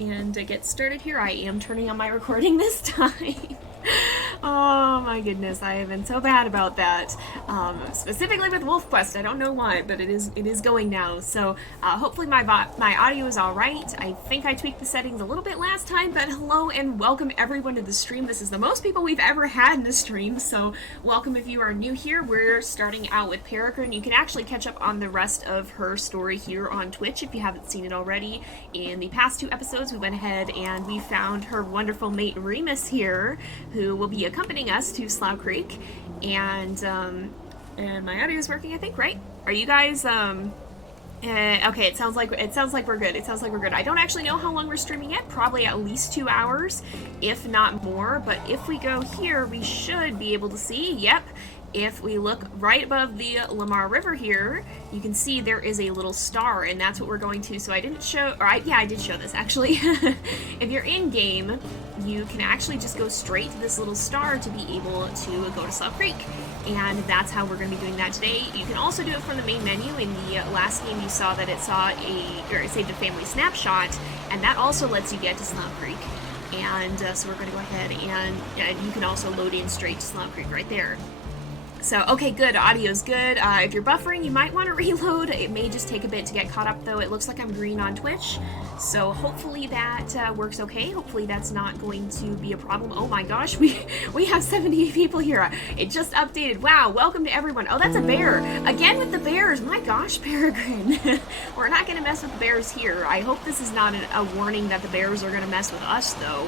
And to get started here, I am turning on my recording this time. Oh my goodness, I have been so bad about that. Specifically with WolfQuest, I don't know why, but it is going now. So hopefully my audio is all right. I think I tweaked the settings a little bit last time, but hello and welcome everyone to the stream. This is the most people we've ever had in the stream, so welcome if you are new here. We're starting out with Peregrine. You can actually catch up on the rest of her story here on Twitch if you haven't seen it already. In the past 2 episodes, we went ahead and we found her wonderful mate Remus here, who will be accompanying us to Slough Creek, and my audio is working, I think, right? Are you guys okay, it sounds like we're good. I don't actually know how long we're streaming yet. Probably at least 2 hours, if not more. But if we go here, we should be able to see. Yep. If we look right above the Lamar River here, you can see there is a little star, and that's what we're going to. So I didn't show, yeah, I did show this actually. If you're in game, you can actually just go straight to this little star to be able to go to Slough Creek, and that's how we're going to be doing that today. You can also do it from the main menu. In the last game, you saw that it saved a family snapshot, and that also lets you get to Slough Creek. And so we're going to go ahead and you can also load in straight to Slough Creek right there. So, okay, good. Audio's good. If you're buffering, you might want to reload. It may just take a bit to get caught up, though. It looks like I'm green on Twitch, so hopefully that works okay. Hopefully that's not going to be a problem. Oh my gosh, we have 78 people here. It just updated. Wow, welcome to everyone. Oh, that's a bear. Again with the bears. My gosh, Peregrine. We're not going to mess with the bears here. I hope this is not a warning that the bears are going to mess with us, though.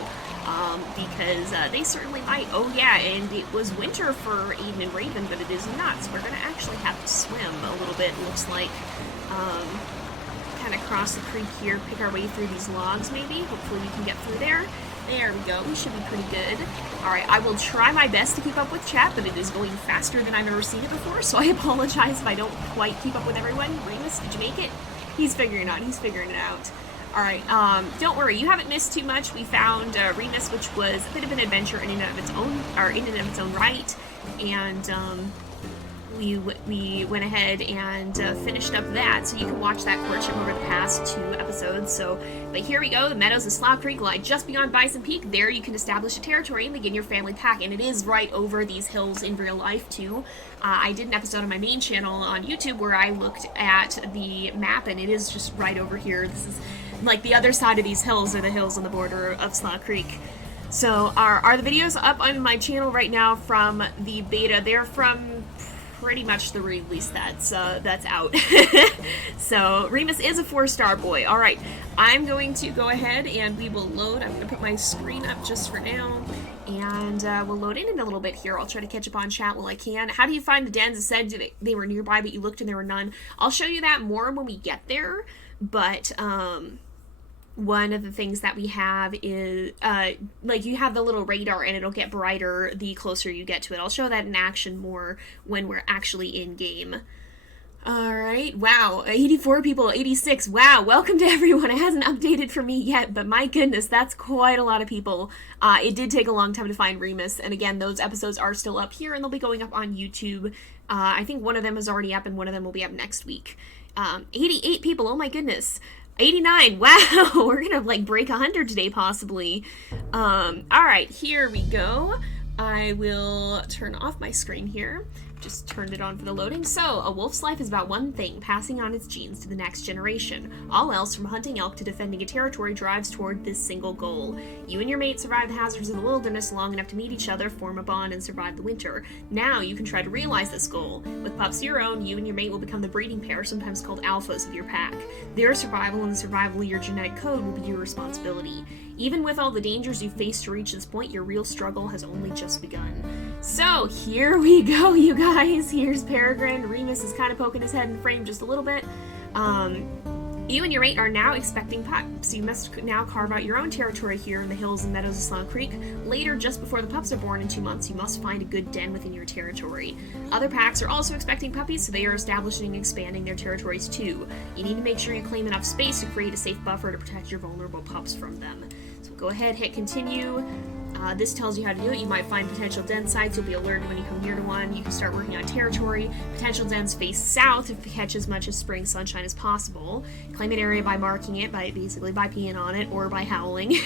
Because they certainly might. Oh yeah, and it was winter for Aiden and Raven, but it is not, so we're going to actually have to swim a little bit, looks like. Kind of cross the creek here, pick our way through these logs maybe. Hopefully we can get through there. There we go, we should be pretty good. Alright, I will try my best to keep up with chat, but it is going faster than I've ever seen it before, so I apologize if I don't quite keep up with everyone. Remus, did you make it? He's figuring it out. Alright, don't worry, you haven't missed too much. We found Remus, which was a bit of an adventure in and of its own right, and we went ahead and finished up that, so you can watch that courtship over the past 2 episodes. So, but here we go, the meadows of Slough Creek lie just beyond Bison Peak. There you can establish a territory and begin your family pack, and it is right over these hills in real life too. I did an episode on my main channel on YouTube where I looked at the map, and it is just right over here. This is like the other side of these hills are the hills on the border of Slough Creek. So are the videos up on my channel right now from the beta? They're from pretty much the release that's out. So Remus is a 4-star boy. All right, I'm going to go ahead and we will load. I'm going to put my screen up just for now, and we'll load in a little bit here. I'll try to catch up on chat while I can. How do you find the dens? It said they were nearby, but you looked and there were none. I'll show you that more when we get there, but one of the things that we have is, like, you have the little radar and it'll get brighter the closer you get to it. I'll show that in action more when we're actually in-game. Alright, wow, 84 people, 86, wow, welcome to everyone. It hasn't updated for me yet, but my goodness, that's quite a lot of people. It did take a long time to find Remus, and again, those episodes are still up here, and they'll be going up on YouTube. I think one of them is already up, and one of them will be up next week. 88 people, oh my goodness. 89, wow, we're gonna like break 100 today possibly. Alright, here we go. I will turn off my screen here. Just turned it on for the loading. So, a wolf's life is about one thing, passing on its genes to the next generation. All else, from hunting elk to defending a territory, drives toward this single goal. You and your mate survive the hazards of the wilderness long enough to meet each other, form a bond, and survive the winter. Now, you can try to realize this goal. With pups of your own, you and your mate will become the breeding pair, sometimes called alphas of your pack. Their survival and the survival of your genetic code will be your responsibility. Even with all the dangers you've faced to reach this point, your real struggle has only just begun. So, here we go, you guys. Here's Peregrine. Remus is kind of poking his head in frame just a little bit. You and your mate are now expecting pups. You must now carve out your own territory here in the hills and meadows of Slough Creek. Later, just before the pups are born in 2 months, you must find a good den within your territory. Other packs are also expecting puppies, so they are establishing and expanding their territories too. You need to make sure you claim enough space to create a safe buffer to protect your vulnerable pups from them. So go ahead, hit continue. This tells you how to do it. You might find potential den sites. You'll be alerted when you come near to one. You can start working on territory. Potential dens face south to catch as much of spring sunshine as possible. Claim an area by marking it, basically by peeing on it, or by howling,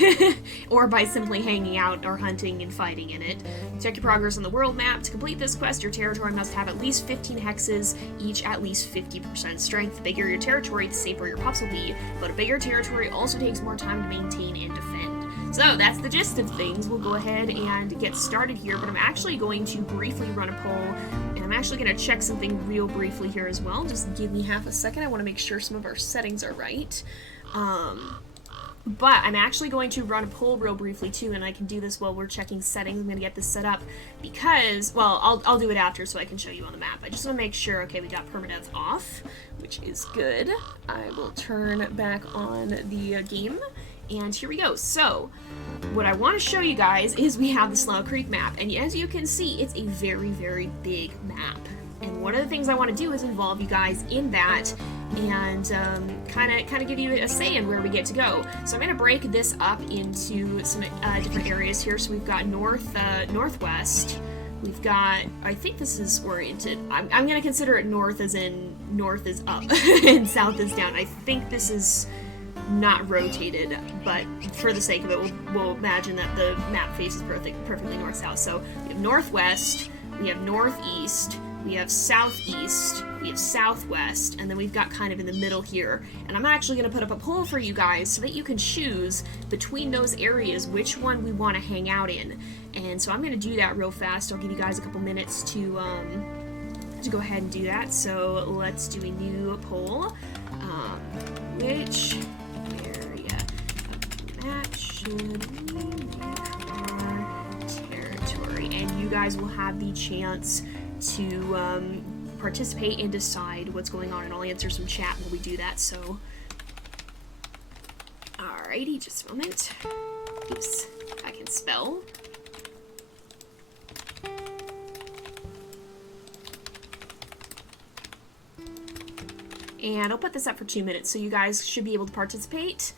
or by simply hanging out or hunting and fighting in it. Check your progress on the world map. To complete this quest, your territory must have at least 15 hexes, each at least 50% strength. The bigger your territory, the safer your pups will be, but a bigger territory also takes more time to maintain and defend. So that's the gist of things. We'll go ahead and get started here, but I'm actually going to briefly run a poll, and I'm actually going to check something real briefly here as well. Just give me half a second. I want to make sure some of our settings are right. But I'm actually going to run a poll real briefly too, and I can do this while we're checking settings. I'm going to get this set up because, well, I'll do it after so I can show you on the map. I just want to make sure, okay, we got permadeath off, which is good. I will turn back on the game. And here we go. So, what I want to show you guys is we have the Slough Creek map. And as you can see, it's a very, very big map. And one of the things I want to do is involve you guys in that and kind of give you a say in where we get to go. So I'm going to break this up into some different areas here. So we've got northwest. We've got, I think this is oriented. I'm going to consider it north as in north is up and south is down. I think this is not rotated, but for the sake of it, we'll imagine that the map faces perfectly north-south. So we have northwest, we have northeast, we have southeast, we have southwest, and then we've got kind of in the middle here. And I'm actually going to put up a poll for you guys so that you can choose between those areas which one we want to hang out in. And so I'm going to do that real fast. I'll give you guys a couple minutes to go ahead and do that. So let's do a new poll. Which area of the map should we make our territory? And you guys will have the chance to participate and decide what's going on, and I'll answer some chat while we do that. So, alrighty, just a moment. Oops, I can spell. And I'll put this up for 2 minutes, so you guys should be able to participate.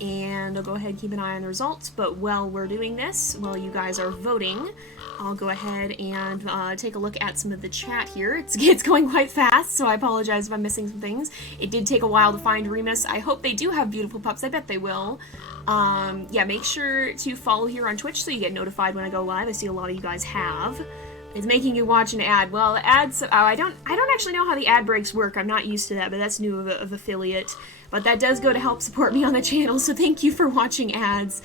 And I'll go ahead and keep an eye on the results. But while we're doing this, while you guys are voting, I'll go ahead and take a look at some of the chat here. It's going quite fast, so I apologize if I'm missing some things. It did take a while to find Remus. I hope they do have beautiful pups. I bet they will. Yeah, make sure to follow here on Twitch so you get notified when I go live. I see a lot of you guys have. It's making you watch an ad. Well, ads. I don't actually know how the ad breaks work. I'm not used to that, but that's new of affiliate. But that does go to help support me on the channel, so thank you for watching ads.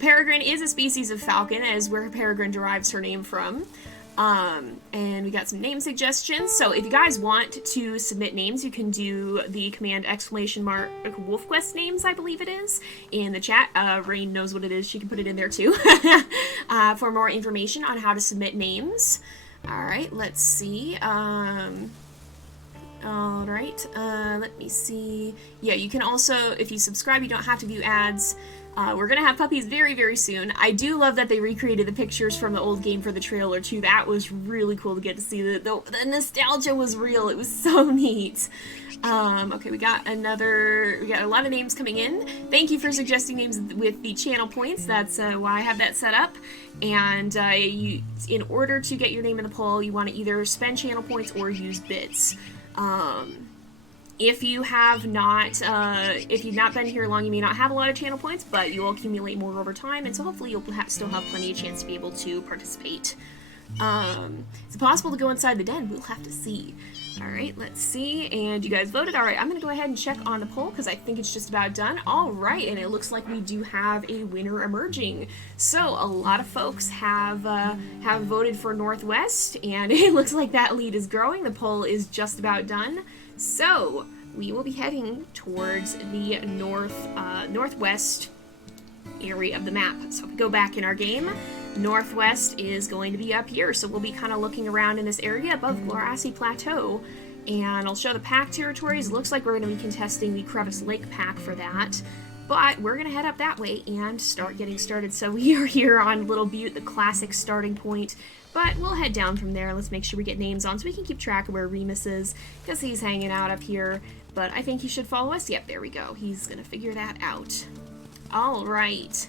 Peregrine is a species of falcon, as where Peregrine derives her name from. And we got some name suggestions. So if you guys want to submit names, you can do the command !WolfQuest names, I believe it is, in the chat. Rain knows what it is. She can put it in there too. For more information on how to submit names. Alright, let's see. Alright, let me see. Yeah, you can also, if you subscribe, you don't have to view ads. We're gonna have puppies very, very soon. I do love that they recreated the pictures from the old game for the trailer too. That was really cool to get to see. The nostalgia was real. It was so neat. Okay, we got a lot of names coming in. Thank you for suggesting names with the channel points. That's why I have that set up. And in order to get your name in the poll, you want to either spend channel points or use bits. If you have not, if you've not been here long, you may not have a lot of channel points, but you will accumulate more over time, and so hopefully you'll still have plenty of chance to be able to participate. Is it possible to go inside the den? We'll have to see. Alright, let's see, and you guys voted. Alright, I'm gonna go ahead and check on the poll, because I think it's just about done. Alright, and it looks like we do have a winner emerging. So, a lot of folks have voted for Northwest, and it looks like that lead is growing. The poll is just about done. So, we will be heading towards the northwest area of the map. So if we go back in our game, northwest is going to be up here. So we'll be kind of looking around in this area above Grassy Plateau. And I'll show the pack territories. It looks like we're going to be contesting the Crevice Lake pack for that. But we're going to head up that way and start getting started. So we are here on Little Butte, the classic starting point. But we'll head down from there. Let's make sure we get names on so we can keep track of where Remus is, because he's hanging out up here. But I think he should follow us. Yep, there we go. He's going to figure that out. All right.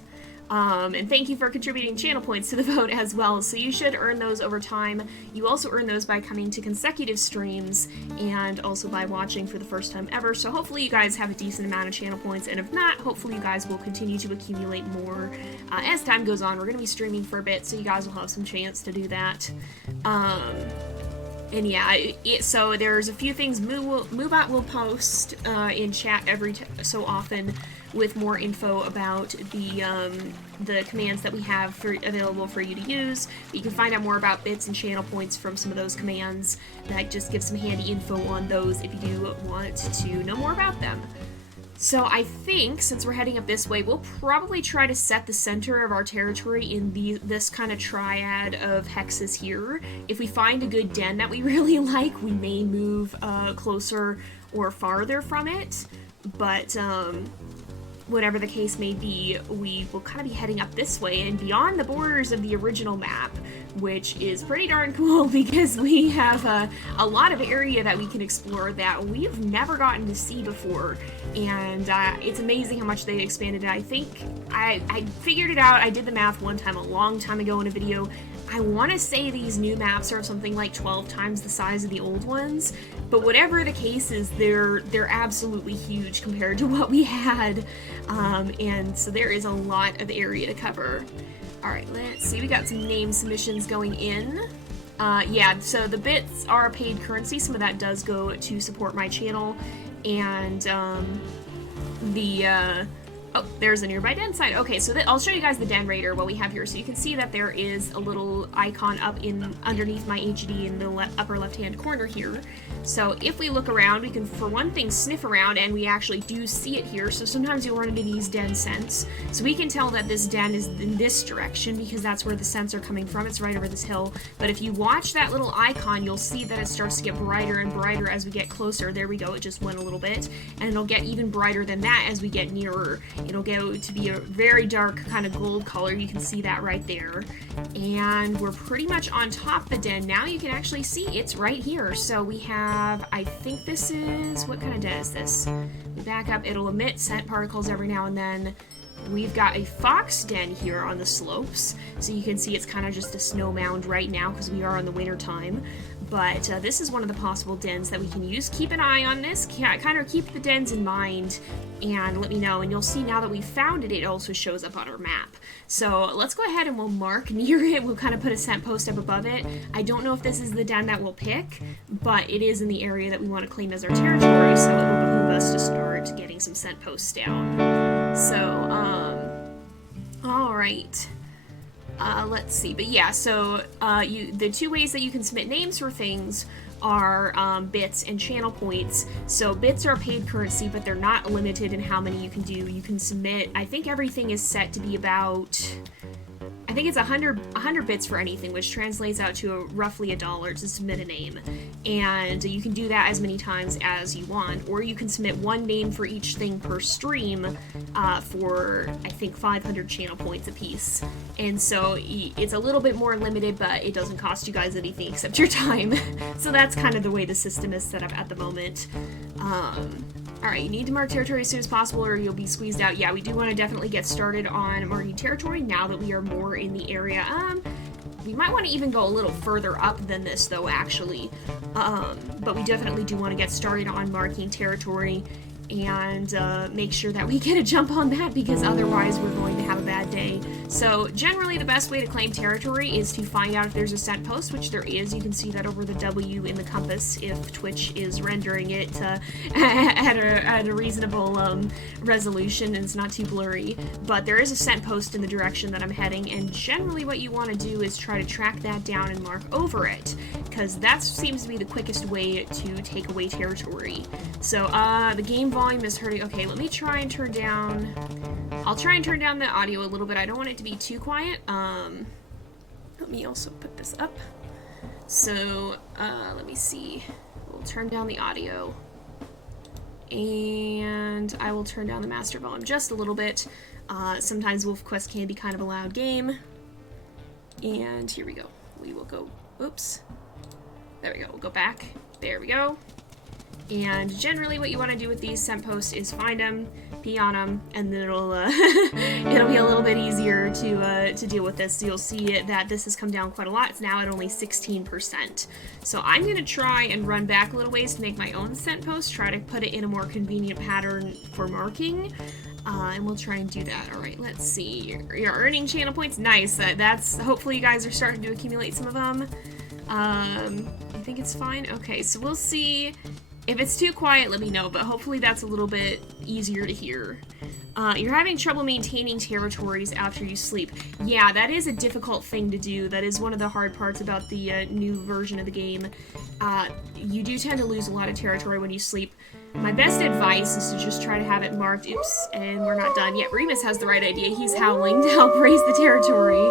And thank you for contributing channel points to the vote as well. So you should earn those over time. You also earn those by coming to consecutive streams and also by watching for the first time ever. So hopefully you guys have a decent amount of channel points, and if not, hopefully you guys will continue to accumulate more as time goes on. We're going to be streaming for a bit, so you guys will have some chance to do that. And yeah, so there's a few things Moobot will post in chat every so often with more info about the commands that we have available for you to use. You can find out more about bits and channel points from some of those commands. That just gives some handy info on those if you do want to know more about them. So I think, since we're heading up this way, we'll probably try to set the center of our territory in this kind of triad of hexes here. If we find a good den that we really like, we may move closer or farther from it. But whatever the case may be, we will kind of be heading up this way and beyond the borders of the original map, which is pretty darn cool because we have a lot of area that we can explore that we've never gotten to see before, and it's amazing how much they expanded it. I think I figured it out. I did the math one time a long time ago in a video. I want to say these new maps are something like 12 times the size of the old ones, but whatever the case is, they're absolutely huge compared to what we had, and so there is a lot of area to cover. Alright, let's see, we got some name submissions going in. Yeah, so the bits are paid currency, some of that does go to support my channel, and oh, there's a nearby den site. Okay, so I'll show you guys the den raider, what we have here. So you can see that there is a little icon up underneath my HD in the upper left-hand corner here. So if we look around, we can, for one thing, sniff around, and we actually do see it here. So sometimes you'll run into these den scents. So we can tell that this den is in this direction because that's where the scents are coming from. It's right over this hill. But if you watch that little icon, you'll see that it starts to get brighter and brighter as we get closer. There we go, it just went a little bit. And it'll get even brighter than that as we get nearer. It'll go to be a very dark kind of gold color. You can see that right there. And we're pretty much on top of the den. Now you can actually see it's right here. So we have, I think this is, what kind of den is this? We back up, it'll emit scent particles every now and then. We've got a fox den here on the slopes. So you can see it's kind of just a snow mound right now because we are in the winter time. But this is one of the possible dens that we can use. Keep an eye on this, kind of keep the dens in mind, and let me know. And you'll see now that we've found it, it also shows up on our map. So let's go ahead and we'll mark near it. We'll kind of put a scent post up above it. I don't know if this is the den that we'll pick, but it is in the area that we want to claim as our territory, so it will behoove us to start getting some scent posts down. So, alright. Let's see, but yeah, so the two ways that you can submit names for things are bits and channel points. So bits are paid currency, but they're not limited in how many you can do. You can submit, I think everything is set to be about, I think it's 100 bits for anything, which translates out to roughly $1 to submit a name. And you can do that as many times as you want, or you can submit one name for each thing per stream for, I think, 500 channel points apiece. And so it's a little bit more limited, but it doesn't cost you guys anything except your time. So that's kind of the way the system is set up at the moment. Alright, you need to mark territory as soon as possible or you'll be squeezed out. Yeah, we do want to definitely get started on marking territory now that we are more in the area. We might want to even go a little further up than this, though, actually. But we definitely do want to get started on marking territory and make sure that we get a jump on that, because otherwise we're going to have a bad day. So generally the best way to claim territory is to find out if there's a scent post, which there is. You can see that over the W in the compass if Twitch is rendering it at a reasonable resolution and it's not too blurry. But there is a scent post in the direction that I'm heading, and generally what you want to do is try to track that down and mark over it, because that seems to be the quickest way to take away territory. So the game volume is hurting. Okay, let me try and turn down, I'll try and turn down the audio a little bit. I don't want it to be too quiet. Let me also put this up. So let me see, we'll turn down the audio and I will turn down the master volume just a little bit. Sometimes WolfQuest can be kind of a loud game. And here we go. We will go, oops. There we go, we'll go back. There we go. And generally what you want to do with these scent posts is find them, pee on them, and then it'll it'll be a little bit easier to deal with this. So you'll see that this has come down quite a lot. It's now at only 16%. So I'm going to try and run back a little ways to make my own scent post, try to put it in a more convenient pattern for marking. And we'll try and do that. Alright, let's see. You're earning channel points. Nice. That's hopefully you guys are starting to accumulate some of them. I think it's fine. Okay, so we'll see. If it's too quiet, let me know, but hopefully that's a little bit easier to hear. You're having trouble maintaining territories after you sleep. Yeah, that is a difficult thing to do. That is one of the hard parts about the new version of the game. You do tend to lose a lot of territory when you sleep. My best advice is to just try to have it marked. Oops, and we're not done yet. Remus has the right idea. He's howling to help raise the territory.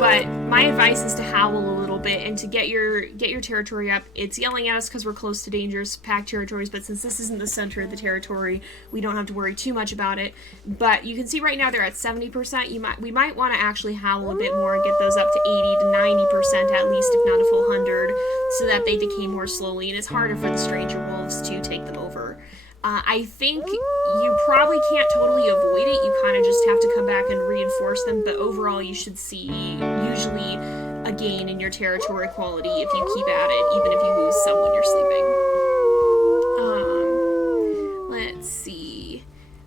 But my advice is to howl a little bit and to get your territory up. It's yelling at us because we're close to dangerous packed territories, but since this isn't the center of the territory, we don't have to worry too much about it. But you can see right now they're at 70%. We might want to actually howl a bit more and get those up to 80 to 90% at least, if not a full 100, so that they decay more slowly, and it's harder for the stranger wolves to take them over. I think you probably can't totally avoid it. You kind of just have to come back and reinforce them, but overall you should see usually a gain in your territory quality if you keep at it, even if you lose some when you're sleeping. Let's see.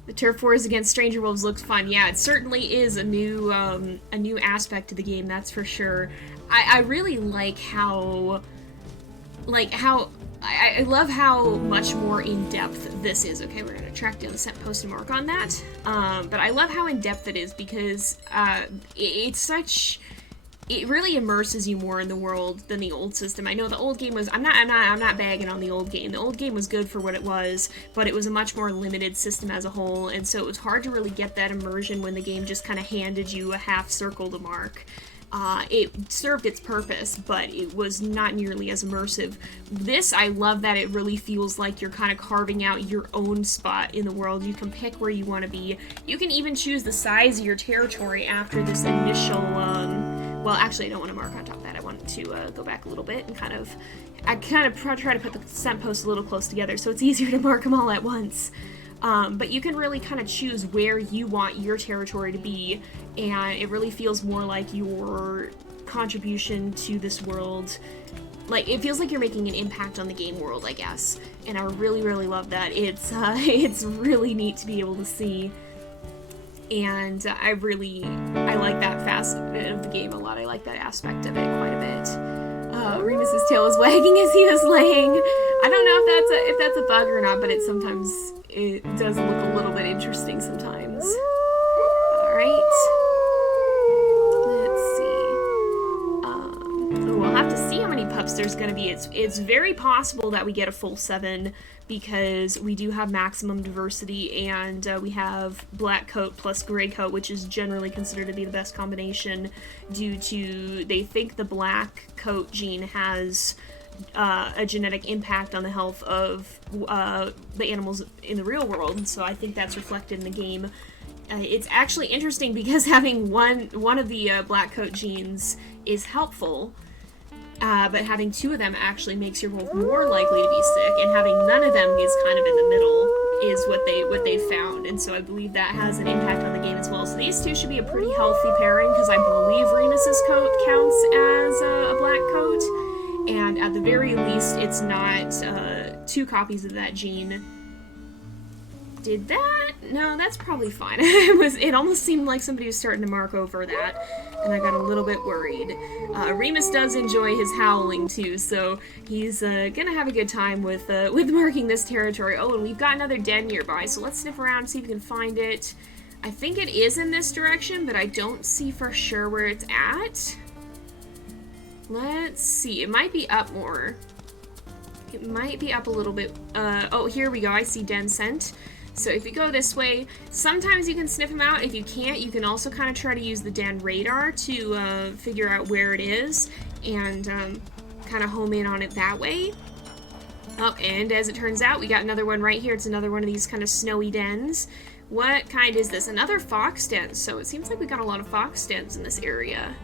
The turf wars against stranger wolves looks fun. Yeah, it certainly is a new aspect to the game, that's for sure. I really like how I love how much more in-depth this is. Okay, we're going to track down the scent post and mark on that. But I love how in-depth it is because it really immerses you more in the world than the old system. I know the old game was, I'm not bagging on the old game. The old game was good for what it was, but it was a much more limited system as a whole, and so it was hard to really get that immersion when the game just kind of handed you a half circle to mark. It served its purpose, but it was not nearly as immersive. This, I love that it really feels like you're kind of carving out your own spot in the world. You can pick where you want to be. You can even choose the size of your territory after this initial, well, actually, I don't want to mark on top of that. I want to go back a little bit and I try to put the scent posts a little close together so it's easier to mark them all at once. But you can really kind of choose where you want your territory to be, and it really feels more like your contribution to this world. Like, it feels like you're making an impact on the game world, I guess. And I really, really love that. It's really neat to be able to see. And I like that facet of the game a lot. I like that aspect of it quite a bit. Remus's tail was wagging as he was laying. I don't know if that's a bug or not, but it does look a little bit interesting sometimes. Alright. Let's see. We'll have to see how many pups there's going to be. It's very possible that we get a full 7 because we do have maximum diversity, and we have black coat plus gray coat, which is generally considered to be the best combination due to, they think the black coat gene has a genetic impact on the health of the animals in the real world, and so I think that's reflected in the game. It's actually interesting because having one of the black coat genes is helpful, but having 2 of them actually makes your wolf more likely to be sick, and having none of them is kind of in the middle is what they found, and so I believe that has an impact on the game as well. So these 2 should be a pretty healthy pairing because I believe Remus's coat counts as a black coat. And at the very least, it's not 2 copies of that gene. Did that? No, that's probably fine. It almost seemed like somebody was starting to mark over that, and I got a little bit worried. Remus does enjoy his howling too, so he's gonna have a good time with marking this territory. Oh, and we've got another den nearby, so let's sniff around and see if we can find it. I think it is in this direction, but I don't see for sure where it's at. Let's see, it might be up more. It might be up a little bit. Oh, here we go, I see den scent. So if you go this way, sometimes you can sniff them out. If you can't, you can also kind of try to use the den radar to figure out where it is and kind of home in on it that way. Oh, and as it turns out, we got another one right here. It's another one of these kind of snowy dens. What kind is this? Another fox den. So it seems like we got a lot of fox dens in this area.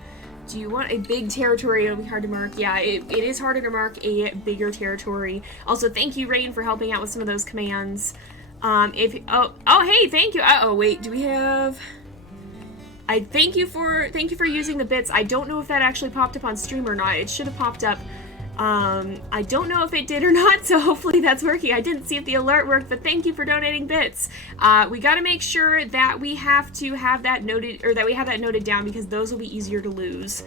Do you want a big territory? It'll be hard to mark. Yeah, it is harder to mark a bigger territory. Also, thank you, Rain, for helping out with some of those commands. Hey, thank you. Uh-oh, wait, do we have... thank you for using the bits. I don't know if that actually popped up on stream or not. It should have popped up. I don't know if it did or not, so hopefully that's working. I didn't see if the alert worked, but thank you for donating bits. We got to make sure that we have to have that noted, or that we have that noted down, because those will be easier to lose.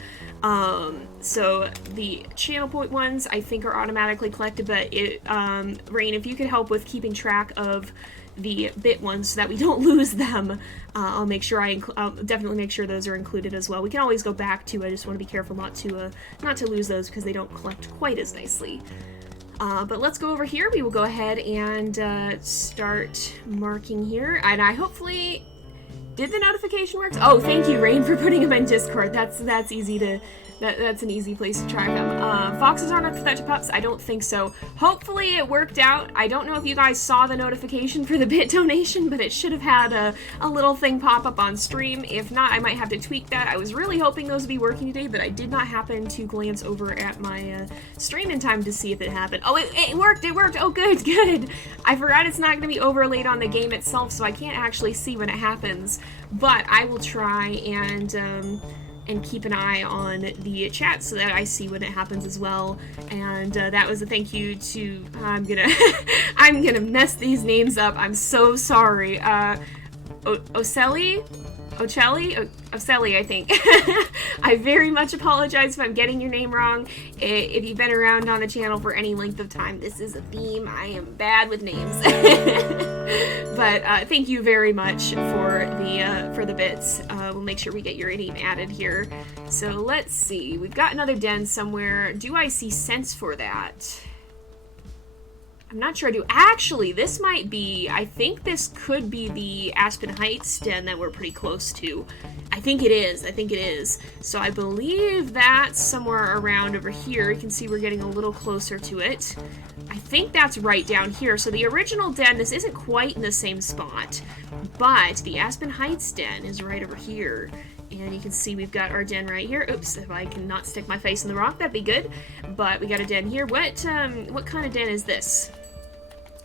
So the channel point ones I think are automatically collected, but Rain, if you could help with keeping track of the bit ones so that we don't lose them, I'll make sure I'll definitely make sure those are included as well. We can always go back to, I just want to be careful not to lose those because they don't collect quite as nicely. But let's go over here. We will go ahead and start marking here, and I hopefully did the notification work. Oh, thank you, Rain, for putting them in Discord. That's easy to. That's an easy place to track them. Foxes aren't up to that to pups? I don't think so. Hopefully it worked out. I don't know if you guys saw the notification for the bit donation, but it should have had a little thing pop up on stream. If not, I might have to tweak that. I was really hoping those would be working today, but I did not happen to glance over at my stream in time to see if it happened. Oh, it worked! It worked! Oh, good, good! I forgot it's not going to be overlaid on the game itself, so I can't actually see when it happens, but I will try and keep an eye on the chat so that I see when it happens as well. And that was a thank you to, I'm gonna mess these names up. I'm so sorry. Ocelli, I think. I very much apologize if I'm getting your name wrong. If you've been around on the channel for any length of time, this is a theme. I am bad with names. But thank you very much for the bits. We'll make sure we get your name added here. So let's see. We've got another den somewhere. Do I see sense for that? I'm not sure I do. Actually, this might be, I think this could be the Aspen Heights Den that we're pretty close to. I think it is. So I believe that's somewhere around over here. You can see we're getting a little closer to it. I think that's right down here. So the original den, this isn't quite in the same spot, but the Aspen Heights Den is right over here. And you can see we've got our den right here. Oops, if I can not stick my face in the rock, that'd be good. But we got a den here. What kind of den is this?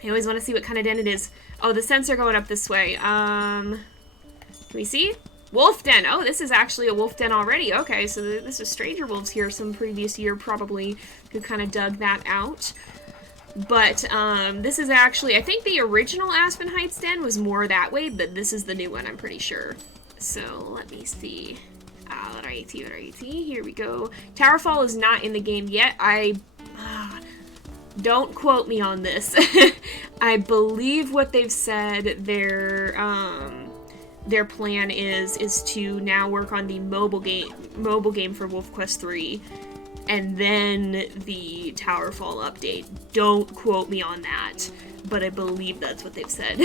I always want to see what kind of den it is. Oh, the scents are going up this way. Can we see? Wolf den. Oh, this is actually a wolf den already. Okay, so this is stranger wolves here. Some previous year probably who kind of dug that out. But this is actually, I think the original Aspen Heights Den was more that way, but this is the new one, I'm pretty sure. So let me see. Alrighty. Here we go. Towerfall is not in the game yet. Don't quote me on this. I believe what they've said their plan is to now work on the mobile game for WolfQuest 3, and then the Towerfall update. Don't quote me on that, but I believe that's what they've said.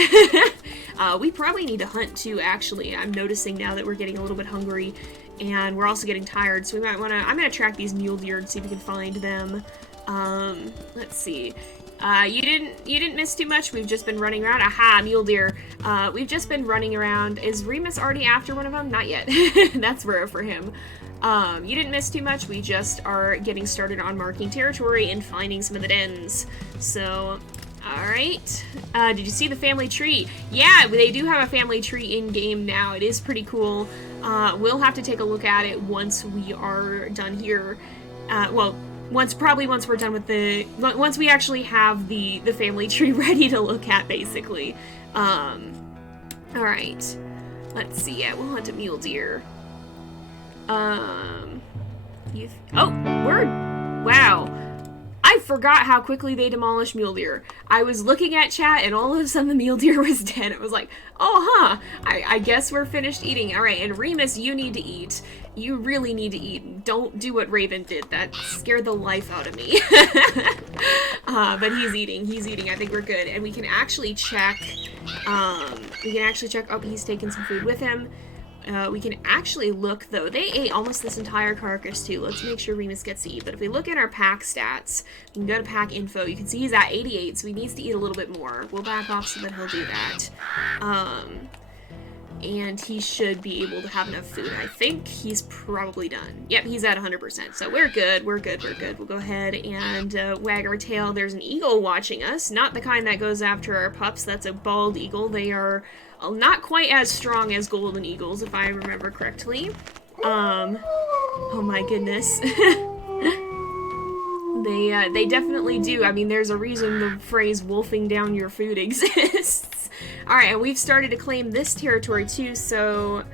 We probably need to hunt too, actually. I'm noticing now that we're getting a little bit hungry, and we're also getting tired, so we might want to, I'm going to track these mule deer and see if we can find them. Let's see. You didn't miss too much. We've just been running around. Aha, mule deer. We've just been running around. Is Remus already after one of them? Not yet. That's rare for him. You didn't miss too much. We just are getting started on marking territory and finding some of the dens. So, alright. Did you see the family tree? Yeah, they do have a family tree in-game now. It is pretty cool. We'll have to take a look at it once we are done here. Once we're done with once we actually have the family tree ready to look at, basically. Alright. Let's see, yeah, we'll hunt a mule deer. Wow. I forgot how quickly they demolish mule deer. I was looking at chat and all of a sudden the mule deer was dead. It was like, oh, I guess we're finished eating. Alright, and Remus, you need to eat. You really need to eat. Don't do what Raven did. That scared the life out of me. But he's eating. I think we're good. And we can actually check, oh, he's taking some food with him. We can actually look, though. They ate almost this entire carcass, too. Let's make sure Remus gets to eat. But if we look at our pack stats, we can go to pack info. You can see he's at 88, so he needs to eat a little bit more. We'll back off so that he'll do that. and he should be able to have enough food. I think he's probably done. Yep, he's at 100%, so we're good, we're good, we're good. We'll go ahead and wag our tail. There's an eagle watching us, not the kind that goes after our pups. That's a bald eagle. They are not quite as strong as golden eagles, if I remember correctly. Oh my goodness. They definitely do. I mean, there's a reason the phrase wolfing down your food exists. Alright, and we've started to claim this territory too, so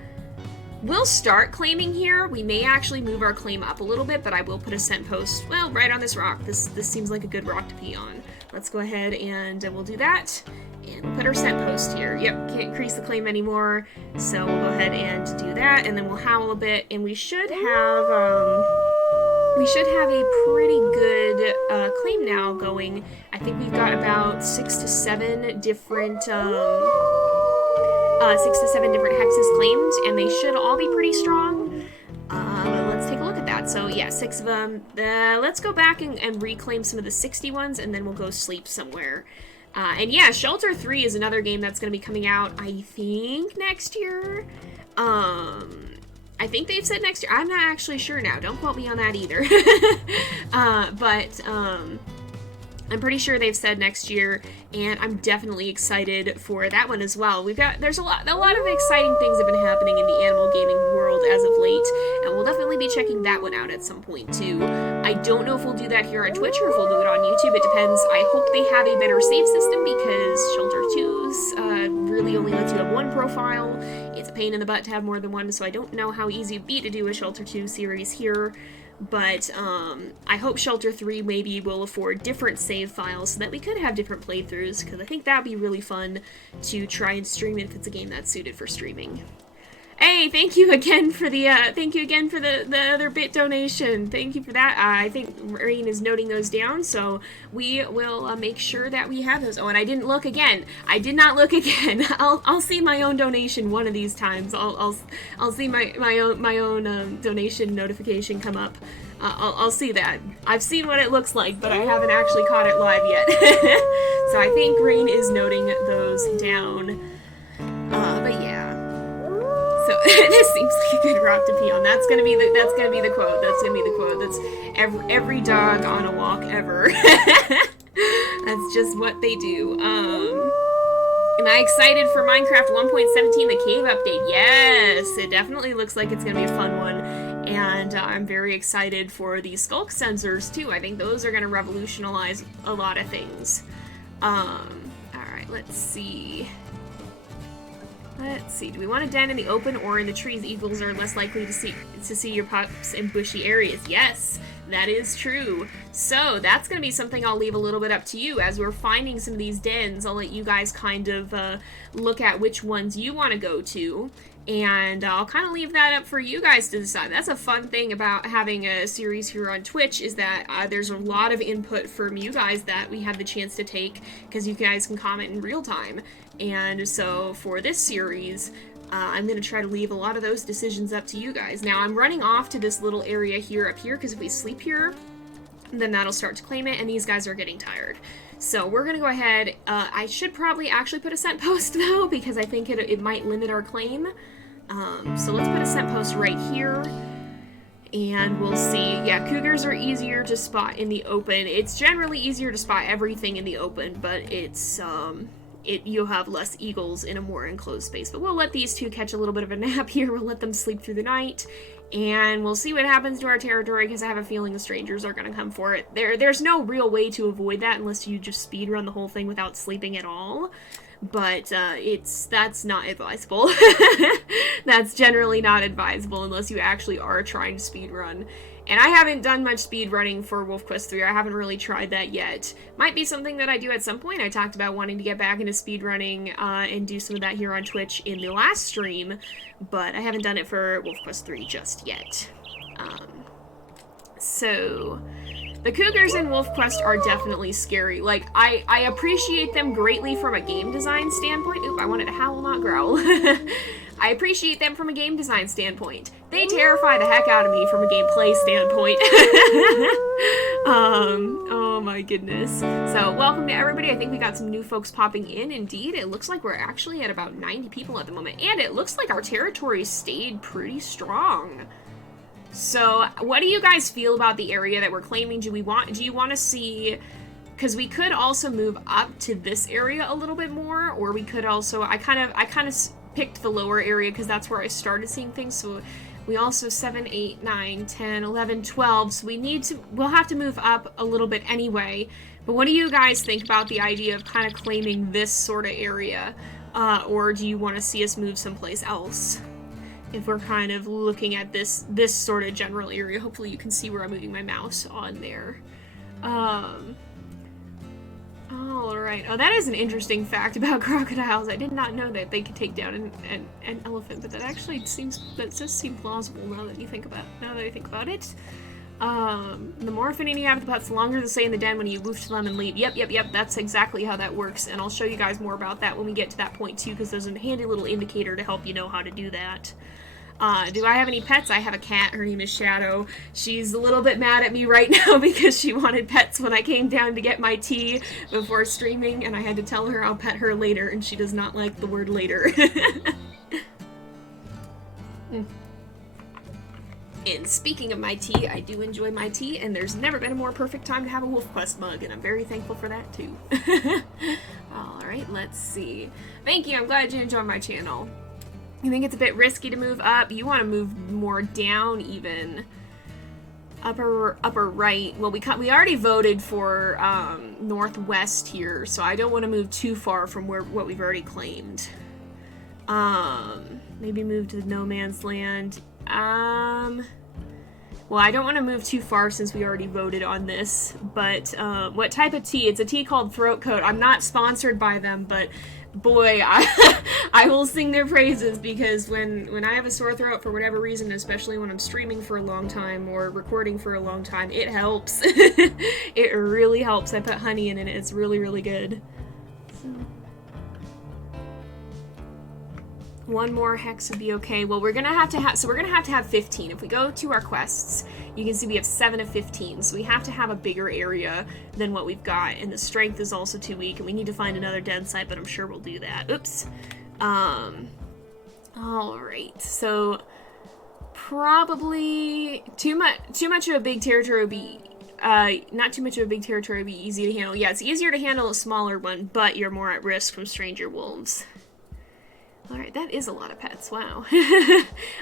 we'll start claiming here. We may actually move our claim up a little bit, but I will put a scent post, well, right on this rock. This seems like a good rock to pee on. Let's go ahead and we'll do that. And we'll put our scent post here. Yep, can't increase the claim anymore, so we'll go ahead and do that, and then we'll howl a bit, and we should have a pretty good claim now going. I think we've got about 6 to 7 different hexes claimed, and they should all be pretty strong. But let's take a look at that. So yeah, 6 of them. Let's go back and reclaim some of the 60 ones, and then we'll go sleep somewhere. And yeah, Shelter 3 is another game that's going to be coming out, I think, next year. I think they've said next year. I'm not actually sure now. Don't quote me on that either. But I'm pretty sure they've said next year, and I'm definitely excited for that one as well. There's a lot of exciting things have been happening in the animal gaming world as of late, and we'll definitely be checking that one out at some point too. I don't know if we'll do that here on Twitch or if we'll do it on YouTube. It depends. I hope they have a better save system, because Shelter 2's really only lets you have one profile. It's a pain in the butt to have more than one, so I don't know how easy it'd be to do a Shelter 2 series here. But I hope Shelter 3 maybe will afford different save files so that we could have different playthroughs, because I think that'd be really fun to try and stream if it's a game that's suited for streaming. Hey, thank you again for the other bit donation. Thank you for that. I think Rain is noting those down, so we will make sure that we have those. Oh, and I didn't look again. I did not look again. I'll see my own donation one of these times. I'll see my own donation notification come up. I'll see that. I've seen what it looks like, but I haven't actually caught it live yet. So I think Rain is noting those down. But yeah. So this seems like a good rock to pee on. That's gonna be the quote. That's gonna be the quote. That's every dog on a walk ever. That's just what they do. Am I excited for Minecraft 1.17, the cave update? Yes, it definitely looks like it's gonna be a fun one. And I'm very excited for the skulk sensors too. I think those are gonna revolutionize a lot of things. Alright, let's see. Do we want a den in the open or in the trees? Eagles are less likely to see your pups in bushy areas. Yes, that is true. So that's going to be something I'll leave a little bit up to you. As we're finding some of these dens, I'll let you guys kind of look at which ones you want to go to. And I'll kind of leave that up for you guys to decide. That's a fun thing about having a series here on Twitch, is that there's a lot of input from you guys that we have the chance to take, because you guys can comment in real time. And so for this series, I'm going to try to leave a lot of those decisions up to you guys. Now, I'm running off to this little area here up here, because if we sleep here, then that'll start to claim it, and these guys are getting tired. So we're going to go ahead. I should probably actually put a scent post, though, because I think it might limit our claim. So let's put a scent post right here, and we'll see. Yeah, cougars are easier to spot in the open. It's generally easier to spot everything in the open, but it's, you'll have less eagles in a more enclosed space. But we'll let these two catch a little bit of a nap here. We'll let them sleep through the night, and we'll see what happens to our territory, because I have a feeling the strangers are going to come for it. There's no real way to avoid that unless you just speedrun the whole thing without sleeping at all. But that's not advisable. That's generally not advisable unless you actually are trying to speedrun. And I haven't done much speedrunning for WolfQuest 3. I haven't really tried that yet. Might be something that I do at some point. I talked about wanting to get back into speedrunning and do some of that here on Twitch in the last stream, but I haven't done it for WolfQuest 3 just yet. So the cougars in WolfQuest are definitely scary. Like, I appreciate them greatly from a game design standpoint. Oop, I wanted to howl, not growl. I appreciate them from a game design standpoint. They terrify the heck out of me from a gameplay standpoint. Oh Oh my goodness. So welcome to everybody. I think we got some new folks popping in. Indeed, it looks like we're actually at about 90 people at the moment, and it looks like our territory stayed pretty strong. So what do you guys feel about the area that we're claiming? Do you want to see, because we could also move up to this area a little bit more, or we could also, I kind of picked the lower area because that's where I started seeing things. So we also 7, 8, 9, 10, 11, 12. So we'll have to move up a little bit anyway. But what do you guys think about the idea of kind of claiming this sort of area? Or do you want to see us move someplace else? If we're kind of looking at this sort of general area, hopefully you can see where I'm moving my mouse on there. Alright. Oh, that is an interesting fact about crocodiles. I did not know that they could take down an elephant, but that actually does seem plausible now that I think about it. The more affinity you have with the pups, the longer they stay in the den when you woof to them and leave. Yep, that's exactly how that works, and I'll show you guys more about that when we get to that point too, because there's a handy little indicator to help you know how to do that. Do I have any pets? I have a cat. Her name is Shadow. She's a little bit mad at me right now because she wanted pets when I came down to get my tea before streaming, and I had to tell her I'll pet her later, and she does not like the word later. And speaking of my tea, I do enjoy my tea, and there's never been a more perfect time to have a WolfQuest mug, and I'm very thankful for that too. Alright, let's see. Thank you, I'm glad you enjoyed my channel. You think it's a bit risky to move up? You want to move more down even. Upper right. Well, we already voted for northwest here, so I don't want to move too far from what we've already claimed. Maybe move to the no man's land. Well, I don't want to move too far since we already voted on this, but what type of tea? It's a tea called Throat Coat. I'm not sponsored by them, but boy, I will sing their praises, because when I have a sore throat for whatever reason, especially when I'm streaming for a long time or recording for a long time, it helps. It really helps. I put honey in it. It's really, really good. So, one more hex would be okay. Well, we're gonna have to have 15. If we go to our quests, you can see we have 7 of 15, so we have to have a bigger area than what we've got, and the strength is also too weak, and we need to find another den site, but I'm sure we'll do that. Oops. Alright, so probably too much of a big territory would be not too much of a big territory would be easy to handle. Yeah, it's easier to handle a smaller one, but you're more at risk from stranger wolves. Alright, that is a lot of pets, wow.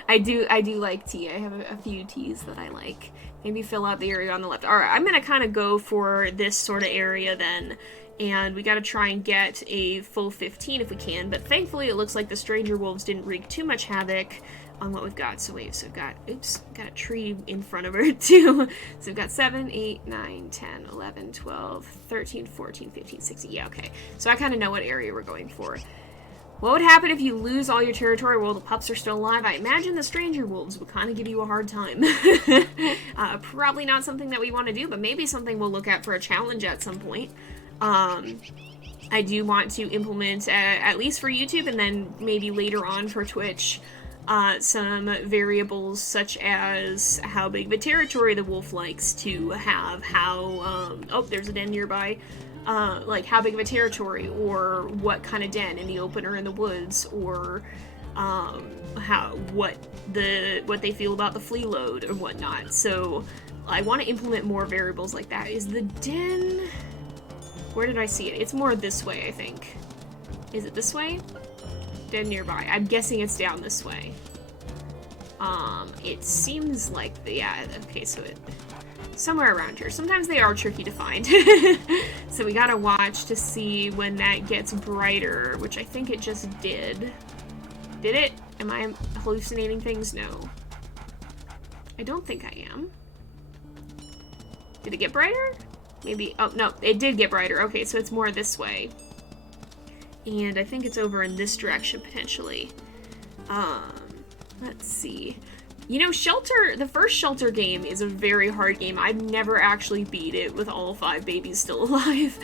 I do like tea. I have a few teas that I like. Maybe fill out the area on the left. Alright, I'm gonna kind of go for this sort of area then, and we gotta try and get a full 15 if we can, but thankfully it looks like the stranger wolves didn't wreak too much havoc on what we've got. So wait, so we've got, oops, got a tree in front of her too. So we've got 7, 8, 9, 10, 11, 12, 13, 14, 15, 16, yeah, okay. So I kind of know what area we're going for. What would happen if you lose all your territory while the pups are still alive? I imagine the stranger wolves would kind of give you a hard time. Probably not something that we want to do, but maybe something we'll look at for a challenge at some point. I do want to implement, at least for YouTube, and then maybe later on for Twitch, some variables such as how big of a territory the wolf likes to have, how, oh, there's a den nearby. Like how big of a territory, or what kind of den, in the open or in the woods, or what they feel about the flea load or whatnot. So I want to implement more variables like that. Is the den, where did I see it? It's more this way, I think. Is it this way? Den nearby. I'm guessing it's down this way. It seems like yeah, okay, so somewhere around here. Sometimes they are tricky to find. So we gotta watch to see when that gets brighter, which I think it just did. Did it? Am I hallucinating things? No. I don't think I am. Did it get brighter? Maybe, oh no, it did get brighter. Okay, so it's more this way. And I think it's over in this direction, potentially. Let's see. You know, Shelter, the first Shelter game is a very hard game. I've never actually beat it with all 5 babies still alive.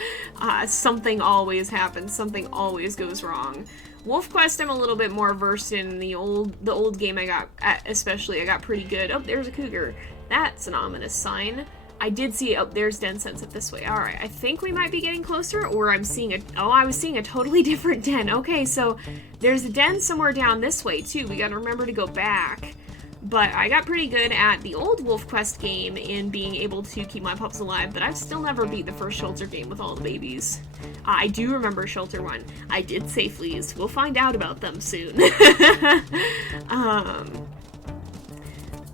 Something always happens. Something always goes wrong. WolfQuest, I'm a little bit more versed in. The old game I got, especially, I got pretty good. Oh, there's a cougar. That's an ominous sign. I did see, oh, there's Den Sunset this way. All right, I think we might be getting closer, or I'm seeing I was seeing a totally different den. Okay, so there's a den somewhere down this way too. We gotta remember to go back. But I got pretty good at the old WolfQuest game in being able to keep my pups alive, but I've still never beat the first Shelter game with all the babies. I do remember Shelter 1. I did say fleas. We'll find out about them soon.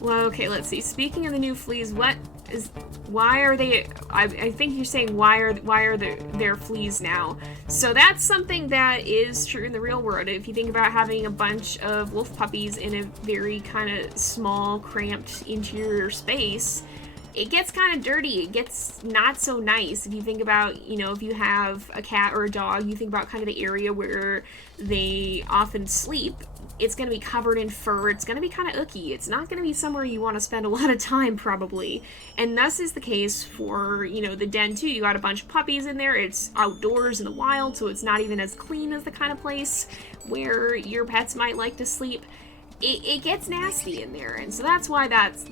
Well, okay, let's see. Speaking of the new fleas, why are they, I think you're saying why are there fleas now? So that's something that is true in the real world. If you think about having a bunch of wolf puppies in a very kind of small, cramped interior space, it gets kind of dirty. It gets not so nice. If you think about, you know, if you have a cat or a dog, you think about kind of the area where they often sleep. It's going to be covered in fur. It's going to be kind of icky. It's not going to be somewhere you want to spend a lot of time, probably. And thus is the case for, you know, the den, too. You got a bunch of puppies in there. It's outdoors in the wild, so it's not even as clean as the kind of place where your pets might like to sleep. It gets nasty in there, and so that's why that's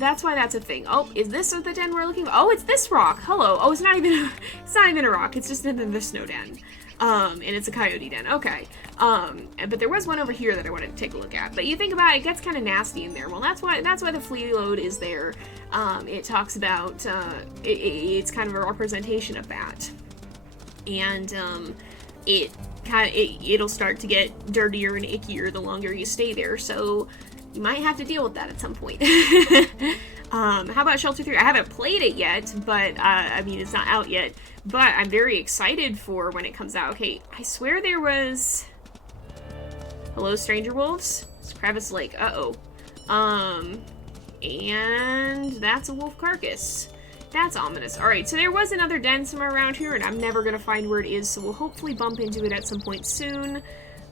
a thing. Oh, is this the den we're looking for? Oh, it's this rock. Hello. Oh, it's not even a rock. It's just in the snow den. And it's a Coyote Den. Okay. But there was one over here that I wanted to take a look at. But you think about it, it gets kind of nasty in there. Well, that's why the flea load is there. It talks about, it's kind of a representation of that. And, it'll start to get dirtier and ickier the longer you stay there. So you might have to deal with that at some point. How about Shelter 3? I haven't played it yet, but, I mean, it's not out yet. But I'm very excited for when it comes out. Okay, I swear there was... Hello, Stranger Wolves? It's Crevice Lake. Uh-oh. And that's a wolf carcass. That's ominous. Alright, so there was another den somewhere around here, and I'm never gonna find where it is, so we'll hopefully bump into it at some point soon.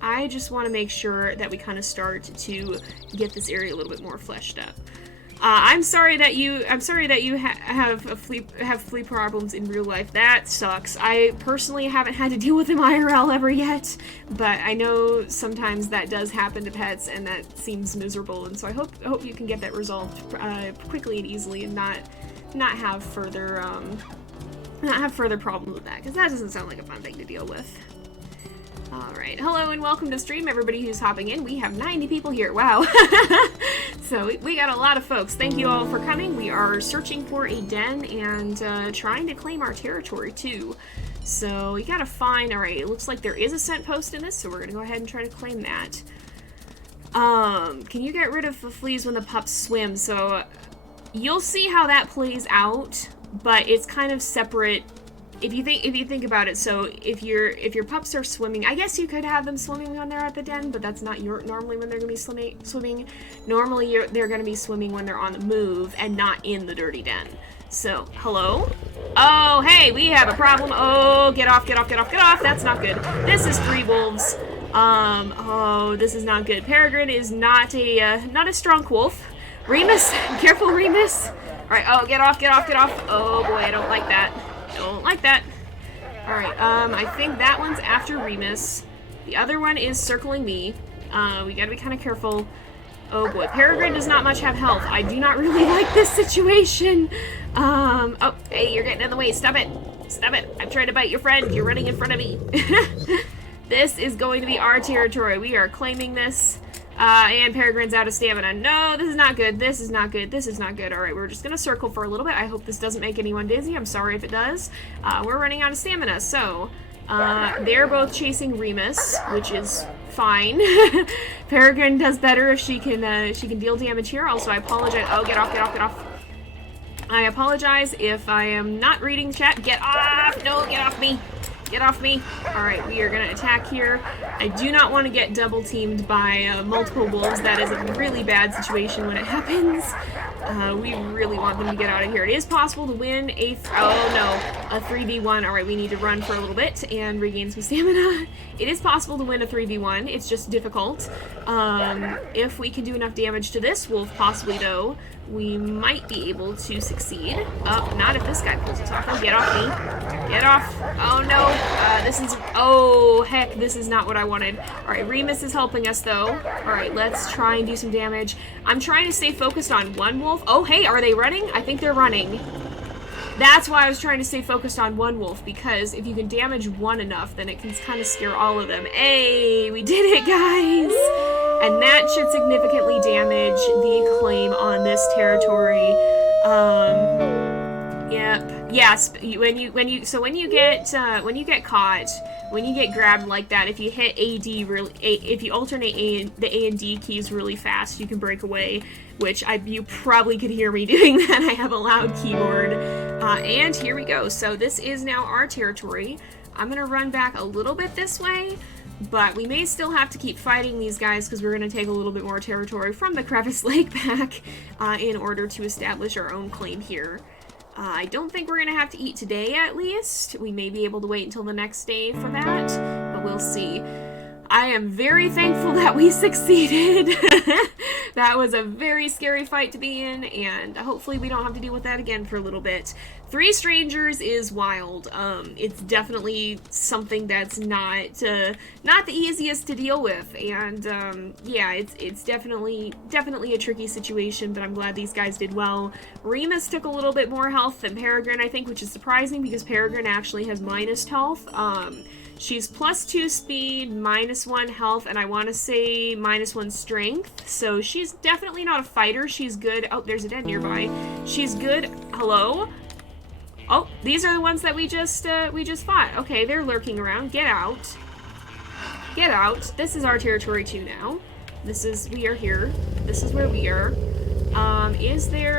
I just want to make sure that we kind of start to get this area a little bit more fleshed up. I'm sorry that you have flea problems in real life. That sucks. I personally haven't had to deal with them IRL ever yet, but I know sometimes that does happen to pets, and that seems miserable. And so I hope you can get that resolved quickly and easily, and not have further problems with that, because that doesn't sound like a fun thing to deal with. Alright, hello and welcome to stream, everybody who's hopping in. We have 90 people here, wow. So we got a lot of folks. Thank you all for coming. We are searching for a den and trying to claim our territory too. So we gotta find, alright, it looks like there is a scent post in this, so we're gonna go ahead and try to claim that. Can you get rid of the fleas when the pups swim? So you'll see how that plays out, but it's kind of separate. If you think about it, so if your pups are swimming, I guess you could have them swimming when they're at the den, but that's not normally when they're gonna be swimming. Normally they're gonna be swimming when they're on the move and not in the dirty den. So, hello? Oh, hey, we have a problem. Oh, get off. That's not good. This is 3 wolves. Oh, this is not good. Peregrine is not a strong wolf. Remus, careful, Remus. All right. Oh, get off. Oh boy, I don't like that. Don't like that. Alright, I think that one's after Remus. The other one is circling me. We gotta be kind of careful. Oh boy, Peregrine does not much have health. I do not really like this situation. Oh, hey, you're getting in the way. Stop it. I'm trying to bite your friend. You're running in front of me. This is going to be our territory. We are claiming this. And Peregrine's out of stamina. No, this is not good. Alright, we're just gonna circle for a little bit. I hope this doesn't make anyone dizzy. I'm sorry if it does. We're running out of stamina, so they're both chasing Remus, which is fine. Peregrine does better if she can deal damage here. Also, I apologize. Oh, get off. I apologize if I am not reading chat. Get off! No, get off me! Alright, we are going to attack here. I do not want to get double teamed by multiple wolves. That is a really bad situation when it happens. We really want them to get out of here. It is possible to win a 3v1. Alright, we need to run for a little bit and regain some stamina. It is possible to win a 3v1. It's just difficult. If we can do enough damage to this wolf, possibly though, we might be able to succeed. Not if this guy pulls us off. Oh, get off me. Get off. Oh, no. Oh, heck, this is not what I wanted. Alright, Remus is helping us, though. Alright, let's try and do some damage. I'm trying to stay focused on one wolf. Oh, hey, are they running? I think they're running. That's why I was trying to stay focused on one wolf, because if you can damage one enough, then it can kind of scare all of them. Hey, we did it, guys! And that should significantly damage the claim on this territory. Yep. Yes, when you get caught, when you get grabbed like that, if you hit if you alternate the A and D keys really fast, you can break away, which you probably could hear me doing that. I have a loud keyboard. And here we go. So this is now our territory. I'm gonna run back a little bit this way, but we may still have to keep fighting these guys because we're gonna take a little bit more territory from the Crevice Lake back in order to establish our own claim here. I don't think we're gonna have to eat today, at least. We may be able to wait until the next day for that, but we'll see. I am very thankful that we succeeded. That was a very scary fight to be in, and hopefully we don't have to deal with that again for a little bit. 3 strangers is wild. It's definitely something that's not the easiest to deal with, and yeah, it's definitely a tricky situation, but I'm glad these guys did well. Remus took a little bit more health than Peregrine, I think, which is surprising because Peregrine actually has minus health. She's +2 speed, -1 health, and I want to say -1 strength. So she's definitely not a fighter. She's good. Oh, there's a den nearby. She's good. Hello? Oh, these are the ones that we just fought. Okay, they're lurking around. Get out. Get out. This is our territory too now. We are here. This is where we are.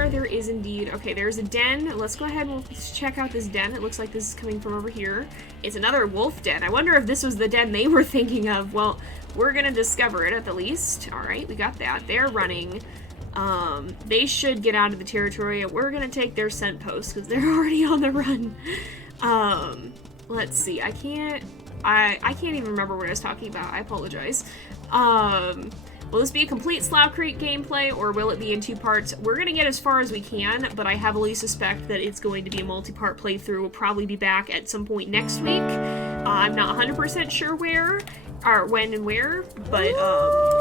There is indeed. Okay, there's a den. Let's go ahead and we'll check out this den. It looks like this is coming from over here. It's another wolf den. I wonder if this was the den they were thinking of. Well, we're gonna discover it at the least. Alright, we got that. They're running. They should get out of the territory, and we're gonna take their scent post because they're already on the run. Let's see. I can't even remember what I was talking about. I apologize. Will this be a complete Slough Creek gameplay, or will it be in 2 parts? We're going to get as far as we can, but I heavily suspect that it's going to be a multi-part playthrough. We'll probably be back at some point next week. I'm not 100% sure where, or when and where, but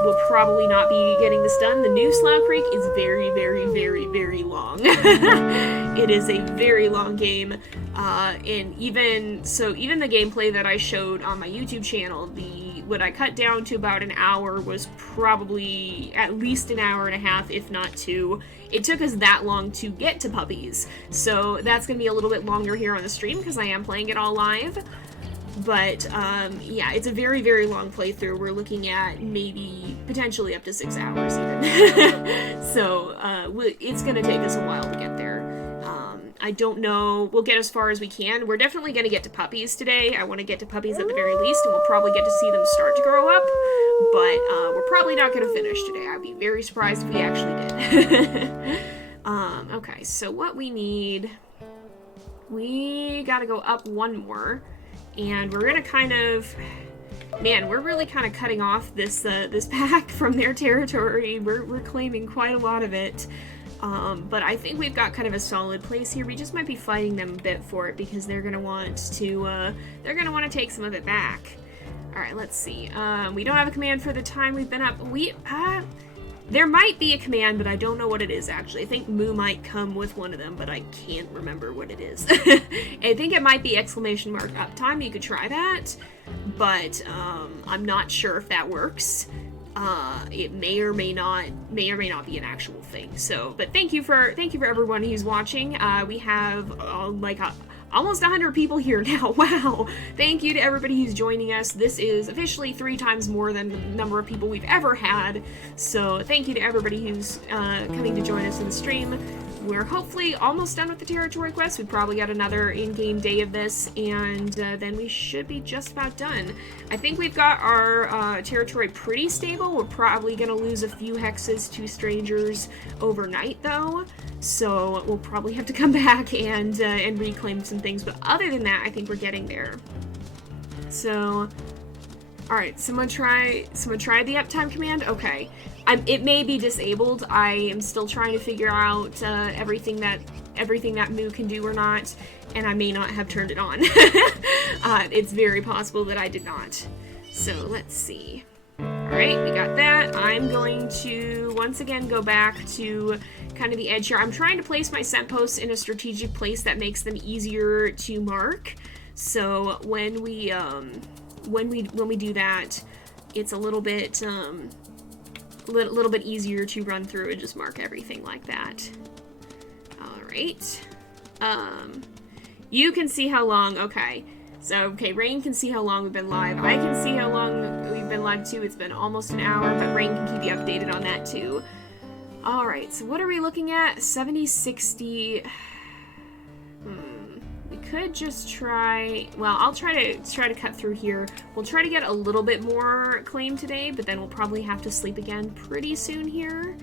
we'll probably not be getting this done. The new Slough Creek is very, very, very, very long. It is a very long game, and even the gameplay that I showed on my YouTube channel, what I cut down to about an hour was probably at least an hour and a half, if not 2. It took us that long to get to puppies, so that's going to be a little bit longer here on the stream because I am playing it all live. But, yeah, it's a very, very long playthrough. We're looking at maybe potentially up to 6 hours even. So, it's going to take us a while to get there. I don't know. We'll get as far as we can. We're definitely going to get to puppies today. I want to get to puppies at the very least, and we'll probably get to see them start to grow up. But we're probably not going to finish today. I'd be very surprised if we actually did. Okay, so what we need... We got to go up 1 more. And we're going to kind of... Man, we're really kind of cutting off this pack from their territory. We're claiming quite a lot of it. But I think we've got kind of a solid place here. We just might be fighting them a bit for it because they're gonna want to take some of it back. All right, let's see. We don't have a command for the time we've been up. There might be a command, but I don't know what it is actually. I think Moo might come with one of them, but I can't remember what it is. I think it might be !uptime. You could try that, but I'm not sure if that works. It may or may not be an actual thing. So, but thank you for everyone who's watching. We have almost 100 people here now. Wow. Thank you to everybody who's joining us. This is officially 3 times more than the number of people we've ever had. So thank you to everybody who's coming to join us in the stream. We're hopefully almost done with the territory quest. We've probably got another in-game day of this, and then we should be just about done. I think we've got our territory pretty stable. We're probably going to lose a few hexes to strangers overnight, though, so we'll probably have to come back and reclaim some things, but other than that, I think we're getting there. So, alright, someone try the uptime command? Okay. It may be disabled. I am still trying to figure out everything that Moo can do or not, and I may not have turned it on. It's very possible that I did not. So let's see. Alright, we got that. I'm going to once again go back to kind of the edge here. I'm trying to place my scent posts in a strategic place that makes them easier to mark. So when we do that, it's a little bit easier to run through and just mark everything like that. Alright. You can see how long, okay. So, okay, Rain can see how long we've been live. I can see how long we've been live too. It's been almost an hour, but Rain can keep you updated on that too. Alright, so what are we looking at? 70, 60. We could just try, well, I'll try to cut through here. We'll try to get a little bit more claim today, but then we'll probably have to sleep again pretty soon here.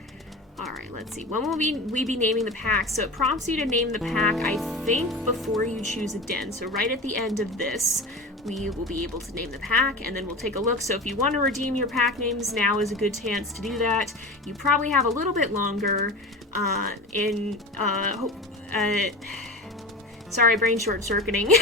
Alright, let's see. When will we be naming the pack? So it prompts you to name the pack, I think, before you choose a den. So right at the end of this, we will be able to name the pack, and then we'll take a look. So if you want to redeem your pack names, now is a good chance to do that. You probably have a little bit longer sorry, brain short-circuiting. You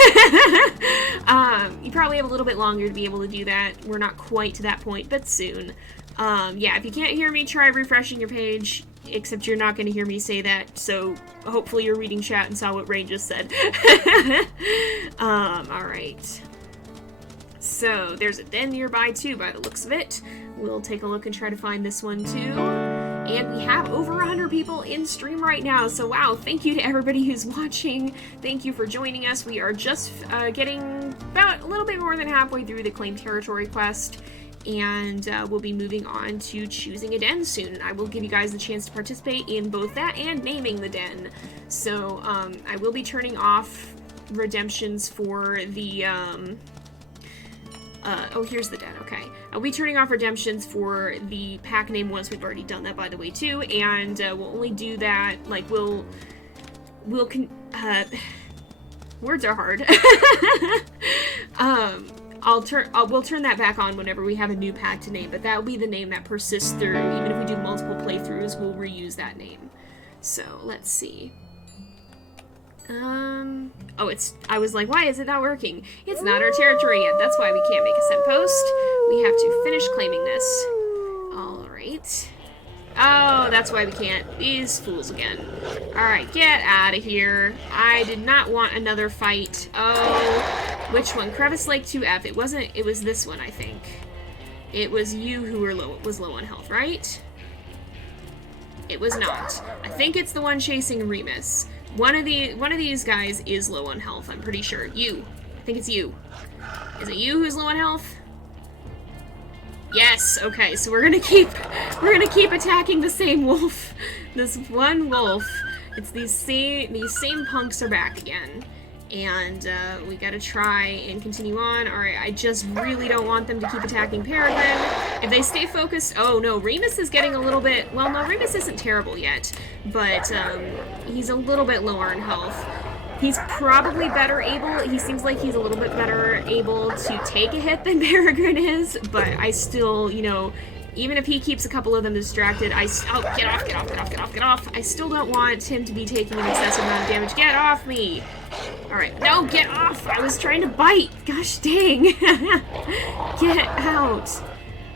probably have a little bit longer to be able to do that. We're not quite to that point, but soon. Yeah, if you can't hear me, try refreshing your page, except you're not going to hear me say that, so hopefully you're reading chat and saw what Rain just said. Alright. So, there's a den nearby, too, by the looks of it. We'll take a look and try to find this one, too. And we have over 100 people in stream right now, so wow, thank you to everybody who's watching. Thank you for joining us. We are just getting about a little bit more than halfway through the Claim Territory quest, and we'll be moving on to choosing a den soon. I will give you guys the chance to participate in both that and naming the den. So I will be turning off redemptions for the oh, here's the den, okay. I'll be turning off redemptions for the pack name once. We've already done that, by the way, too, and we'll only do that, like, we'll words are hard. We'll turn that back on whenever we have a new pack to name, but that'll be the name that persists through. Even if we do multiple playthroughs, we'll reuse that name. So, let's see. Oh, I was like, why is it not working? It's not our territory yet. That's why we can't make a scent post. We have to finish claiming this. Alright. Oh, that's why we can't. These fools again. Alright, get out of here. I did not want another fight. Oh, which one? Crevice Lake 2F. It was this one, I think. It was you who was low on health, right? It was not. I think it's the one chasing Remus. One of these guys is low on health, I'm pretty sure. You. I think it's you. Is it you who's low on health? Yes, okay, so we're gonna keep attacking the same wolf. This one wolf. It's these same punks are back again. And we gotta try and continue on. Alright, I just really don't want them to keep attacking Peregrine. If they stay focused... Oh no, Remus is getting a little bit... Well, no, Remus isn't terrible yet. But he's a little bit lower in health. He's probably better able... He seems like he's a little bit better able to take a hit than Peregrine is. But I still, you know... Even if he keeps a couple of them distracted, oh, get off, get off, get off, get off, get off. I still don't want him to be taking an excessive amount of damage. Get off me! Alright, no, get off! I was trying to bite! Gosh dang! Get out!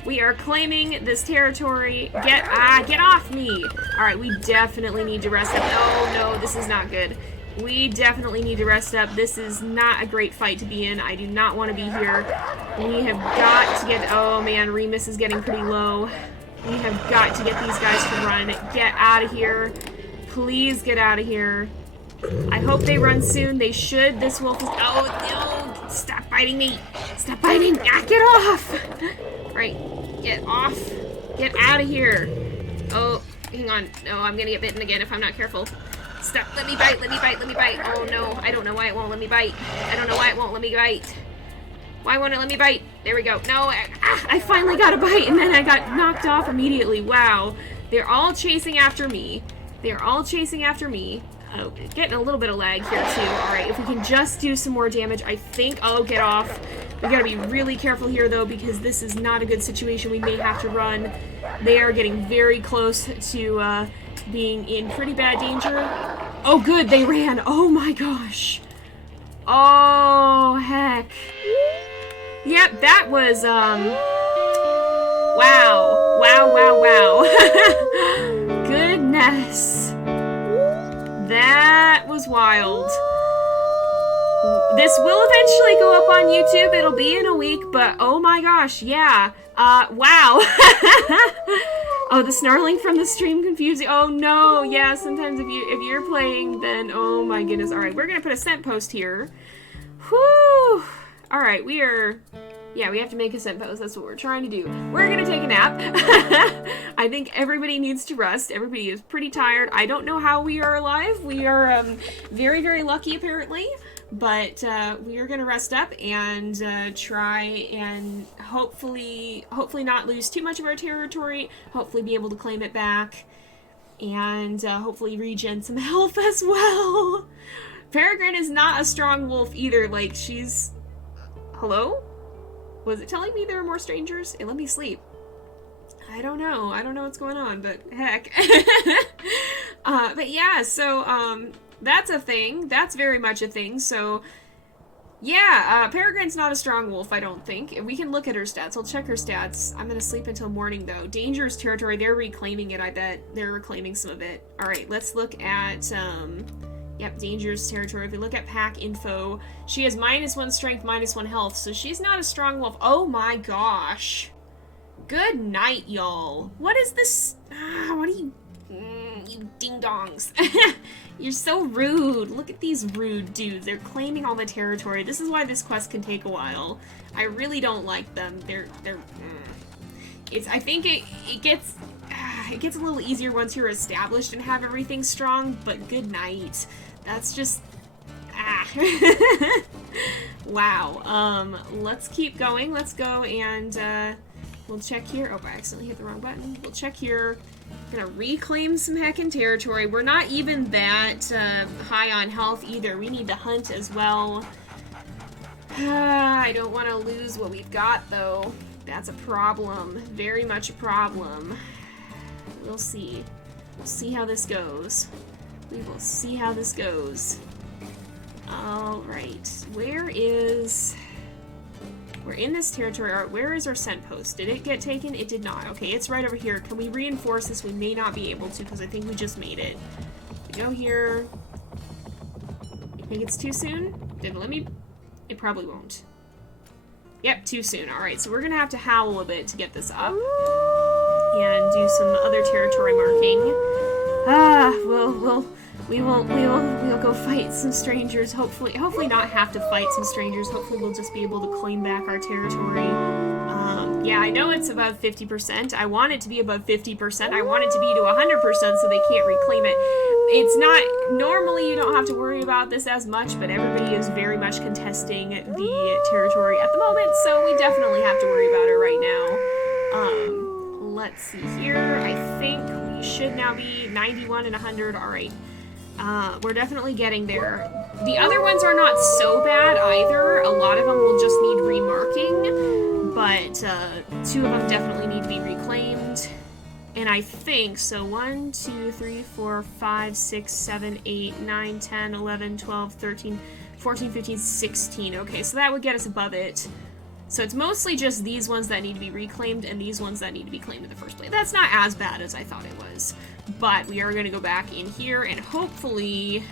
We are claiming this territory. Get off me! Alright, we definitely need to rest up. Oh no, this is not good. We definitely need to rest up. This is not a great fight to be in. I do not want to be here. We have got to get... Oh man, Remus is getting pretty low. We have got to get these guys to run. Get out of here. Please get out of here. I hope they run soon. They should. This wolf is... Oh no! Stop biting me! Stop biting! Ah, get off! Right. Get off. Get out of here. Oh, hang on. No, I'm gonna get bitten again if I'm not careful. Stop. Let me bite. Let me bite. Let me bite. Oh no. I don't know why it won't let me bite. I don't know why it won't let me bite. Why won't it let me bite? There we go. No. I finally got a bite and then I got knocked off immediately. Wow. They're all chasing after me. They're all chasing after me. Oh, getting a little bit of lag here too. Alright, if we can just do some more damage, I think... Oh, get off. We gotta be really careful here though because this is not a good situation. We may have to run. They are getting very close to being in pretty bad danger. Oh good, they ran. Oh my gosh. Oh heck. Yep, that was Wow. Wow, wow, wow. Goodness. That was wild. This will eventually go up on YouTube. It'll be in a week, but oh my gosh, yeah. Wow. Oh, the snarling from the stream confused you. Oh no, yeah, sometimes if you're playing, then oh my goodness. Alright, we're gonna put a scent post here. Whew. Alright, we have to make a scent post. That's what we're trying to do. We're gonna take a nap. I think everybody needs to rest. Everybody is pretty tired. I don't know how we are alive. We are very, very lucky apparently. But we are gonna rest up and try and hopefully not lose too much of our territory. Hopefully be able to claim it back, and hopefully regen some health as well. Peregrine is not a strong wolf either. Like, she's... Hello? Was it telling me there were more strangers? It let me sleep. I don't know. I don't know what's going on, but heck. But yeah, so that's a thing. That's very much a thing. So yeah, Peregrine's not a strong wolf, I don't think. We can look at her stats. I'll check her stats. I'm gonna sleep until morning though. Dangerous territory, they're reclaiming it, I bet. They're reclaiming some of it. Alright, let's look at yep, dangerous territory. If we look at pack info, she has -1 strength, -1 health, so she's not a strong wolf. Oh my gosh. Good night, y'all. What is this? What are you... you ding-dongs. You're so rude. Look at these rude dudes. They're claiming all the territory. This is why this quest can take a while. I really don't like them. They're It's... I think it gets a little easier once you're established and have everything strong, but good night. That's just... Wow. Let's keep going. Let's go and, we'll check here. Oh, I accidentally hit the wrong button. We'll check here. We're gonna reclaim some heckin' territory. We're not even that high on health either. We need to hunt as well. I don't want to lose what we've got, though. That's a problem. Very much a problem. We'll see. We'll see how this goes. We will see how this goes. Alright. We're in this territory. Where is our scent post? Did it get taken? It did not. Okay, it's right over here. Can we reinforce this? We may not be able to, because I think we just made it. We go here. You think it's too soon? Did it let me? It probably won't. Yep, too soon. Alright, so we're gonna have to howl a bit to get this up. And do some other territory marking. We'll go fight some strangers. Hopefully not have to fight some strangers. Hopefully we'll just be able to claim back our territory. Yeah, I know it's above 50%. I want it to be above 50%. I want it to be to 100% so they can't reclaim it. It's not... Normally you don't have to worry about this as much, but everybody is very much contesting the territory at the moment, so we definitely have to worry about it right now. Let's see here. I think we should now be 91 and 100. Alright. We're definitely getting there. The other ones are not so bad either. A lot of them will just need remarking, but 2 of them definitely need to be reclaimed. And I think, so 1, 2, 3, 4, 5, 6, 7, 8, 9, 10, 11, 12, 13, 14, 15, 16. Okay, so that would get us above it. So it's mostly just these ones that need to be reclaimed and these ones that need to be claimed in the first place. That's not as bad as I thought it was. But we are going to go back in here and hopefully...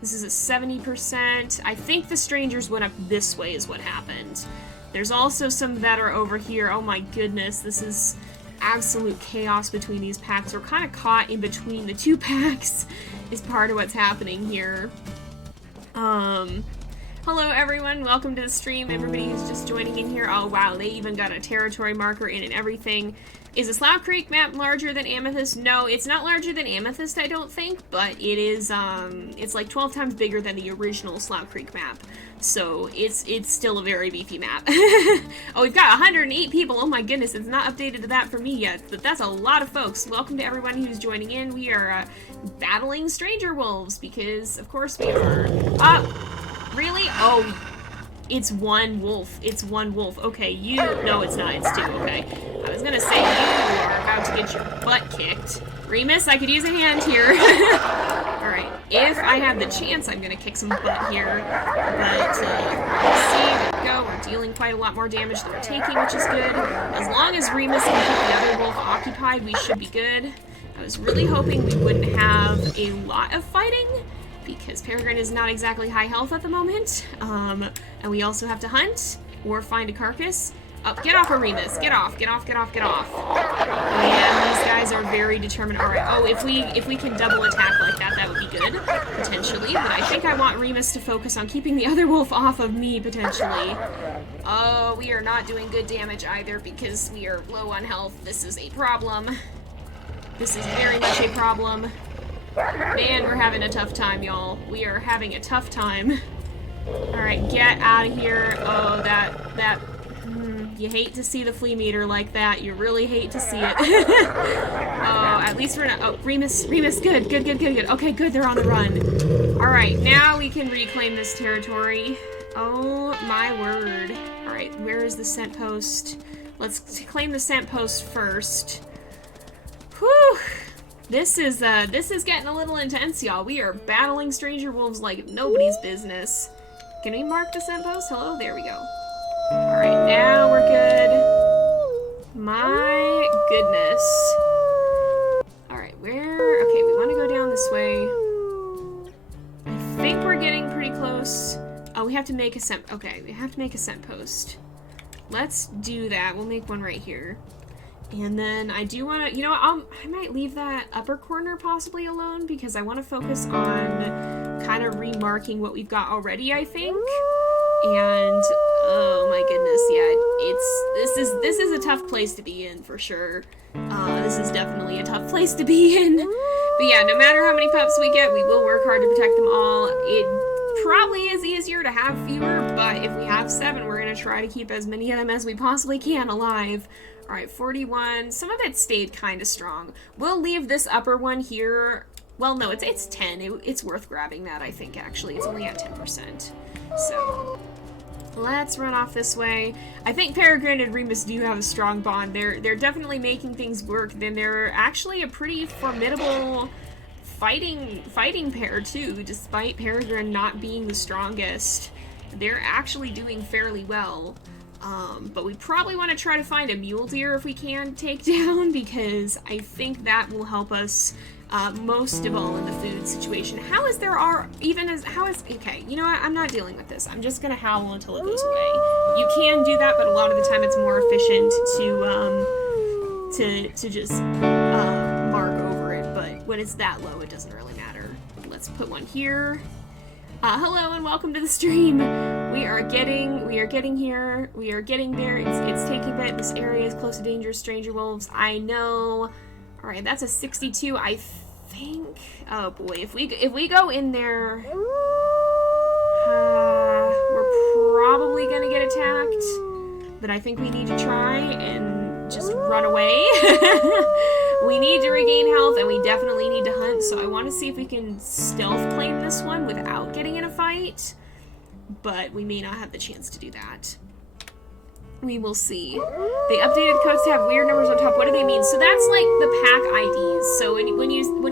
This is a 70%. I think the strangers went up this way is what happened. There's also some that are over here. Oh my goodness, this is absolute chaos between these packs. We're kind of caught in between the 2 packs is part of what's happening here. Hello everyone, welcome to the stream. Everybody who's just joining in here. Oh wow, they even got a territory marker in and everything. Is the Slough Creek map larger than Amethyst? No, it's not larger than Amethyst, I don't think, but it is, it's like 12 times bigger than the original Slough Creek map. So it's still a very beefy map. Oh, we've got 108 people. Oh my goodness, it's not updated to that for me yet, but that's a lot of folks. Welcome to everyone who's joining in. We are battling stranger wolves because, of course, we are. Really? Oh, it's 1 wolf. It's 1 wolf. Okay, you... No, it's not. It's 2. Okay. I was gonna say, you are about to get your butt kicked. Remus, I could use a hand here. Alright. If I have the chance, I'm gonna kick some butt here. But, let's see. we go. We're dealing quite a lot more damage than we're taking, which is good. As long as Remus can keep the other wolf occupied, we should be good. I was really hoping we wouldn't have a lot of fighting, because Peregrine is not exactly high health at the moment. And we also have to hunt or find a carcass. Oh, get off of Remus. Get off, get off, get off, get off. And these guys are very determined. Alright, oh, if we can double attack like that, that would be good, potentially. But I think I want Remus to focus on keeping the other wolf off of me, potentially. Oh, we are not doing good damage either because we are low on health. This is a problem. This is very much a problem. Man, we're having a tough time, y'all. We are having a tough time. Alright, get out of here. Oh, you hate to see the flea meter like that. You really hate to see it. Oh, at least we're not... Oh, Remus, good. Okay, good, they're on the run. Alright, now we can reclaim this territory. Oh, my word. Alright, where is the scent post? Let's claim the scent post first. Whew! This is getting a little intense, y'all. We are battling stranger wolves like nobody's business. Can we mark the scent post? Hello? There we go. Alright, now we're good. My goodness. Alright, okay, we want to go down this way. I think we're getting pretty close. Oh, we have to make a scent... Okay, we have to make a scent post. Let's do that. We'll make one right here. And then I do want to... You know what? I might leave that upper corner possibly alone because I want to focus on kind of remarking what we've got already, I think. And oh my goodness, yeah, this is a tough place to be in for sure. This is definitely a tough place to be in. But yeah, no matter how many pups we get, we will work hard to protect them all. It probably is easier to have fewer, but if we have 7, we're gonna try to keep as many of them as we possibly can alive. Alright, 41. Some of it stayed kind of strong. We'll leave this upper one here. Well, no, it's 10. It's worth grabbing that, I think, actually. It's only at 10%. So... let's run off this way. I think Peregrine and Remus do have a strong bond. They're definitely making things work. Then they're actually a pretty formidable fighting pair too, despite Peregrine not being the strongest. They're actually doing fairly well. But we probably want to try to find a mule deer if we can take down, because I think that will help us most of all in the food situation. Okay, you know what, I'm not dealing with this. I'm just gonna howl until it goes away. You can do that, but a lot of the time it's more efficient to just mark over it, but when it's that low, it doesn't really matter. Let's put one here. Hello and welcome to the stream. We are getting here. We are getting there. It's taking a bit. This area is close to dangerous stranger wolves. I know. All right, that's a 62. I think. Oh boy, if we go in there, we're probably gonna get attacked. But I think we need to try and just run away. We need to regain health, and we definitely need to hunt. So I want to see if we can stealth claim this one without getting in a fight. But we may not have the chance to do that. We will see. They updated codes to have weird numbers on top. What do they mean? So that's like the pack IDs. So when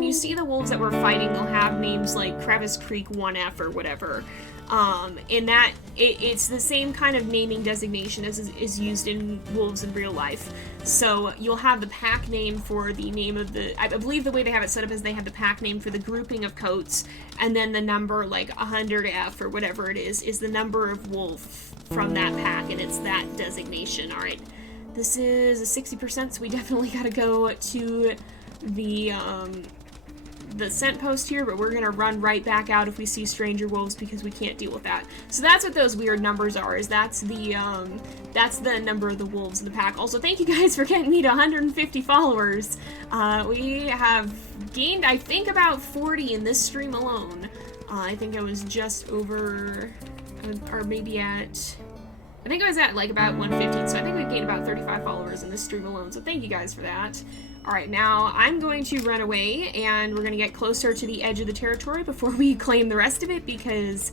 you see the wolves that we're fighting, they'll have names like Crevice Creek 1F or whatever. And that it's the same kind of naming designation as is used in wolves in real life. So you'll have the pack name for the name of the... I believe the way they have it set up is they have the pack name for the grouping of coats, and then the number like 100F or whatever it is the number of wolf from that pack, and it's that designation. Alright, this is a 60%, so we definitely gotta go to the scent post here, but we're gonna run right back out if we see stranger wolves because we can't deal with that. So that's what those weird numbers are, is that's the number of the wolves in the pack. Also, thank you guys for getting me to 150 followers. We have gained, I think, about 40 in this stream alone. I think I was just over, or maybe at... I think I was at like about 115, so I think we've gained about 35 followers in this stream alone, so thank you guys for that. Alright, now I'm going to run away, and we're going to get closer to the edge of the territory before we claim the rest of it, because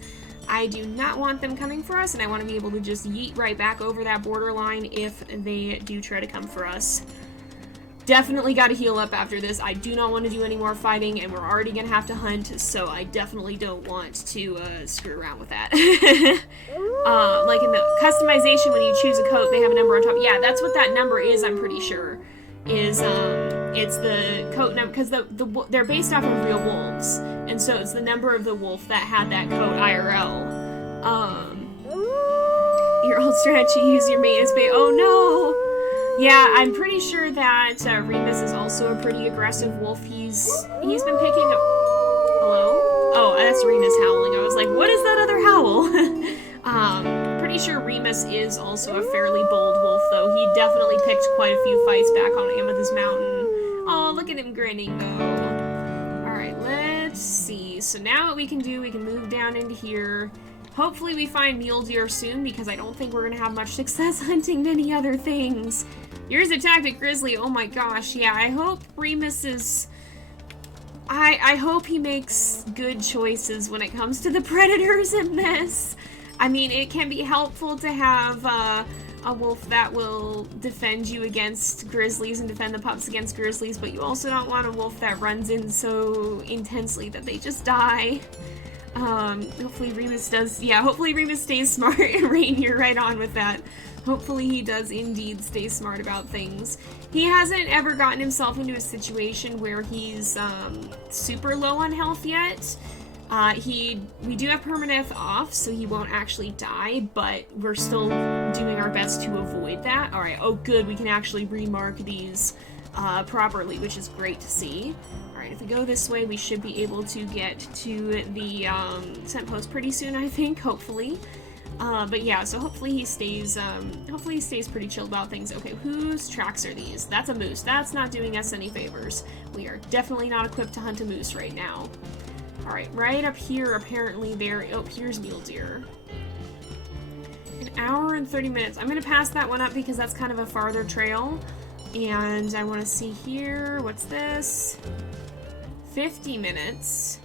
I do not want them coming for us, and I want to be able to just yeet right back over that borderline if they do try to come for us. definitely got to heal up after this. I do not want to do any more fighting, and we're already going to have to hunt, so I definitely don't want to screw around with that. Like in the customization, when you choose a coat, they have a number on top. Yeah, that's what that number is, I'm pretty sure. Is, it's the coat number, because they're based off of real wolves, and so it's the number of the wolf that had that coat IRL. Your old strategy, use your mate as bait. Oh no! Yeah, I'm pretty sure that Remus is also a pretty aggressive wolf. He's been picking up... Hello? Oh, that's Remus howling. I was like, what is that other howl? Pretty sure Remus is also a fairly bold wolf, though. He definitely picked quite a few fights back on Amethyst Mountain. Oh, look at him grinning, though. Alright, let's see. So now what we can do, we can move down into here. Hopefully we find mule deer soon, because I don't think we're going to have much success hunting many other things. Yours attacked a grizzly. Oh my gosh, yeah, I hope Remus is... I hope he makes good choices when it comes to the predators in this. I mean, it can be helpful to have a wolf that will defend you against grizzlies and defend the pups against grizzlies, but you also don't want a wolf that runs in so intensely that they just die. Hopefully Remus does, yeah, hopefully Remus stays smart. Rain, you're right on with that. Hopefully he does indeed stay smart about things. He hasn't ever gotten himself into a situation where he's, super low on health yet. We do have permadeath off, so he won't actually die, but we're still doing our best to avoid that. Alright, oh good, we can actually remark these, properly, which is great to see. Alright, if we go this way, we should be able to get to the, scent post pretty soon, I think, hopefully. But yeah, so hopefully he stays pretty chill about things. Okay, whose tracks are these? That's a moose. That's not doing us any favors. We are definitely not equipped to hunt a moose right now. Alright, right up here, apparently there... Oh, here's mule deer. An hour and 30 minutes. I'm gonna pass that one up because that's kind of a farther trail. And I want to see here... What's this? 50 minutes.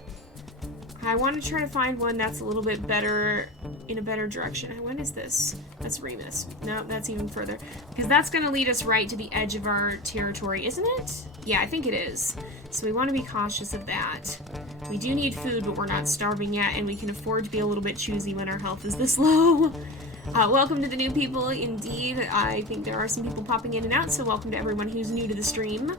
I want to try to find one that's a little bit better, in a better direction. When is this? That's Remus. No, that's even further. Because that's going to lead us right to the edge of our territory, isn't it? Yeah, I think it is. So we want to be cautious of that. We do need food, but we're not starving yet, and we can afford to be a little bit choosy when our health is this low. Welcome to the new people, indeed. I think there are some people popping in and out, so welcome to everyone who's new to the stream.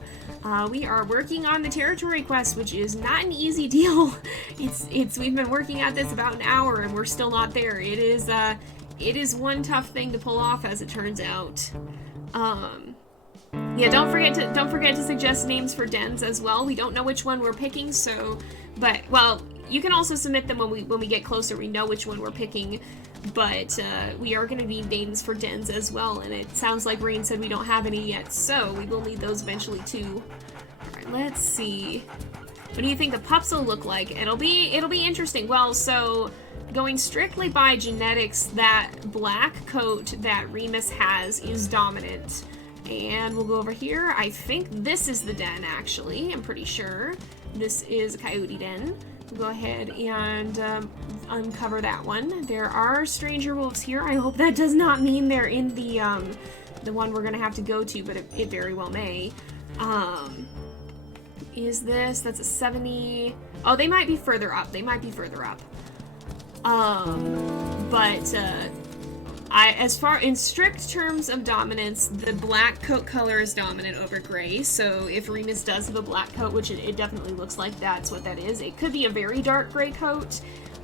We are working on the territory quest, which is not an easy deal. We've been working at this about an hour, and we're still not there. It is one tough thing to pull off, as it turns out. Yeah, don't forget to suggest names for dens as well. We don't know which one we're picking, so, but, well, you can also submit them when we get closer. We know which one we're picking. But we are going to need names for dens as well, and it sounds like Rain said we don't have any yet, so we will need those eventually too. Alright, let's see. What do you think the pups will look like? It'll be interesting. Well, so going strictly by genetics, that black coat that Remus has is dominant. And we'll go over here. I think this is the den, actually. I'm pretty sure. This is a Coyote Den. We'll go ahead and uncover that one. There are stranger wolves here. I hope that does not mean they're in the one we're gonna have to go to, but it very well may. That's a 70. Oh, they might be further up. As far in strict terms of dominance, the black coat color is dominant over gray. So if Remus does have a black coat, which it definitely looks like that's what that is, it could be a very dark gray coat,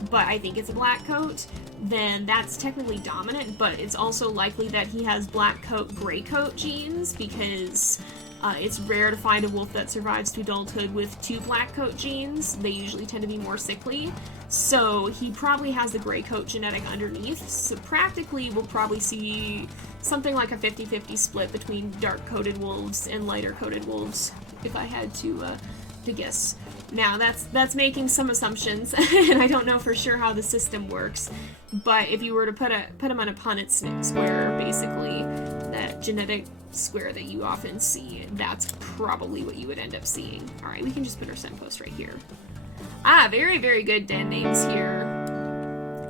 but I think it's a black coat, then that's technically dominant, but it's also likely that he has black coat, gray coat genes, because it's rare to find a wolf that survives to adulthood with 2 black coat genes. They usually tend to be more sickly. So he probably has the gray coat genetic underneath. So practically we'll probably see something like a 50-50 split between dark coated wolves and lighter coated wolves, if I had to guess. Now that's making some assumptions, and I don't know for sure how the system works. But if you were to put them on a Punnett square, basically, that genetic square that you often see, that's probably what you would end up seeing. Alright, we can just put our scent post right here. Ah, very, very good den names here.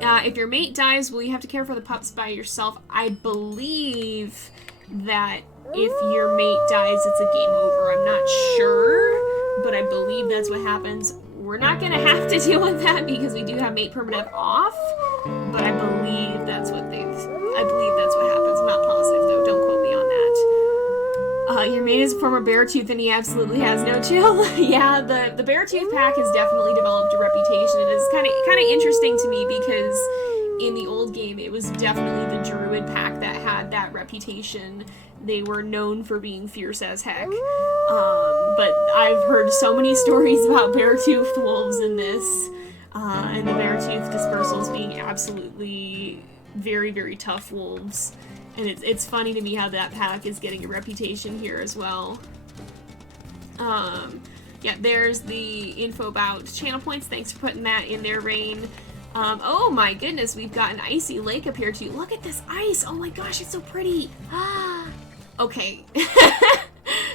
If your mate dies, will you have to care for the pups by yourself? I believe that if your mate dies, it's a game over. I'm not sure, but I believe that's what happens. We're not gonna have to deal with that because we do have mate permadeath off, but I believe that's what happens. I'm not positive though, don't quote me on that. Your mate is a former beartooth and he absolutely has no chill. Yeah, the beartooth pack has definitely developed a reputation. It is kind of interesting to me because in the old game it was definitely the druid pack that had that reputation. They were known for being fierce as heck. But I've heard so many stories about beartooth wolves in this, and the beartooth dispersals being absolutely very, very tough wolves. And it's funny to me how that pack is getting a reputation here as well. Yeah, there's the info about channel points. Thanks for putting that in there, Rain. Oh my goodness, we've got an icy lake up here too. Look at this ice! Oh my gosh, it's so pretty! Ah. Okay.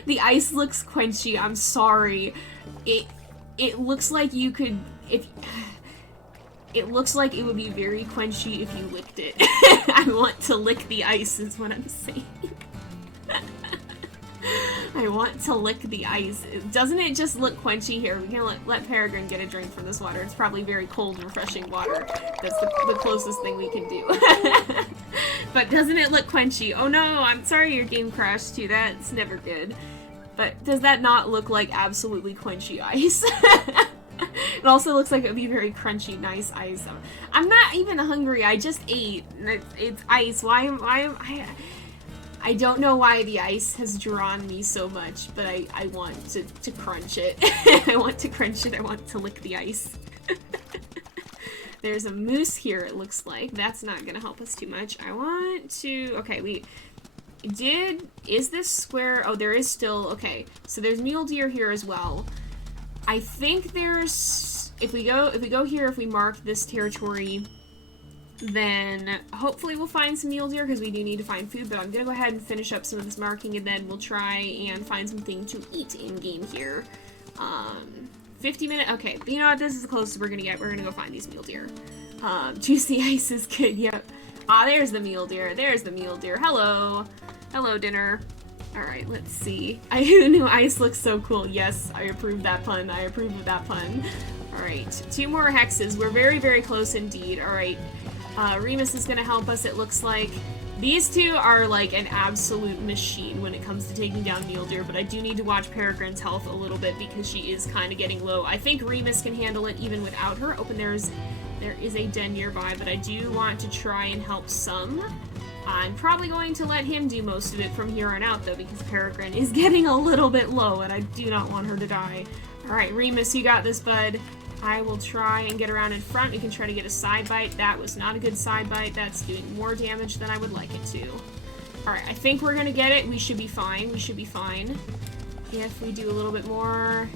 The ice looks quenchy, I'm sorry. It looks like you could, it looks like it would be very quenchy if you licked it. I want to lick the ice is what I'm saying. I want to lick the ice. Doesn't it just look quenchy here? We can let Peregrine get a drink from this water. It's probably very cold and refreshing water. That's the closest thing we can do. But doesn't it look quenchy? Oh no, I'm sorry your game crashed too. That's never good. But does that not look like absolutely quenchy ice? It also looks like it would be very crunchy, nice ice. I'm not even hungry. I just ate. It's ice. Why am I don't know why the ice has drawn me so much, but I want to crunch it. I want to crunch it. I want to lick the ice. There's a moose here, it looks like. That's not gonna help us too much. I want to... Okay, is this square... Oh, there is still... Okay, so there's mule deer here as well. I think there's... If we go here, if we mark this territory, then hopefully we'll find some mule deer because we do need to find food, but I'm gonna go ahead and finish up some of this marking and then we'll try and find something to eat in game here. 50 minutes, okay, you know what, this is the closest we're gonna get. We're gonna go find these mule deer. Juicy ice is good, yep. Ah, there's the mule deer, hello. Hello, dinner. Alright, let's see. Who knew ice looks so cool? Yes, I approve that pun, I approve of that pun. Alright, 2 more hexes, we're very, very close indeed. Alright. Remus is gonna help us, it looks like. These two are like an absolute machine when it comes to taking down mule deer, but I do need to watch Peregrine's health a little bit because she is kind of getting low. I think Remus can handle it even without her. There is a den nearby, but I do want to try and help some. I'm probably going to let him do most of it from here on out though because Peregrine is getting a little bit low and I do not want her to die. Alright, Remus, you got this, bud. I will try and get around in front. We can try to get a side bite. That was not a good side bite. That's doing more damage than I would like it to. Alright, I think we're gonna get it. We should be fine. We should be fine. If we do a little bit more...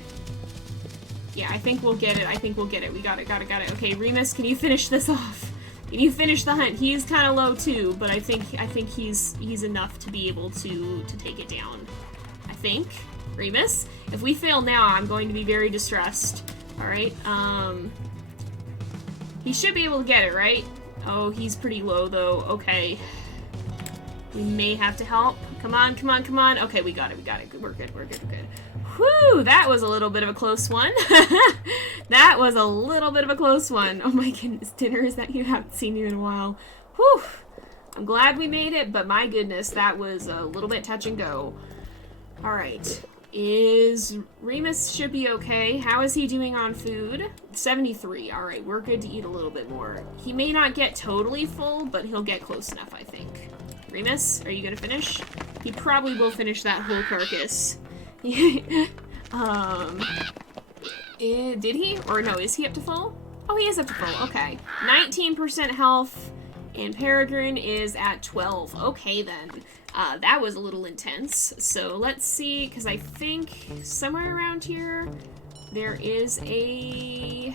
Yeah, I think we'll get it. I think we'll get it. We got it, got it, got it. Okay, Remus, can you finish this off? Can you finish the hunt? He's kind of low too, but I think he's enough to be able to take it down. I think. Remus? If we fail now, I'm going to be very distressed. Alright, he should be able to get it, right? Oh, he's pretty low, though. Okay. We may have to help. Come on, come on, come on. Okay, we got it, we got it. We're good, we're good, we're good. Whew, that was a little bit of a close one. That was a little bit of a close one. Oh my goodness, dinner is that you haven't seen you in a while. Whew. I'm glad we made it, but my goodness, that was a little bit touch and go. Alright. Remus should be okay. How is he doing on food? 73. Alright, we're good to eat a little bit more. He may not get totally full, but he'll get close enough, I think. Remus, are you gonna finish? He probably will finish that whole carcass. Did he? Or no, is he up to full? Oh, he is up to full. Okay. 19% health, and Peregrine is at 12. Okay, then. That was a little intense. So let's see, because I think somewhere around here there is a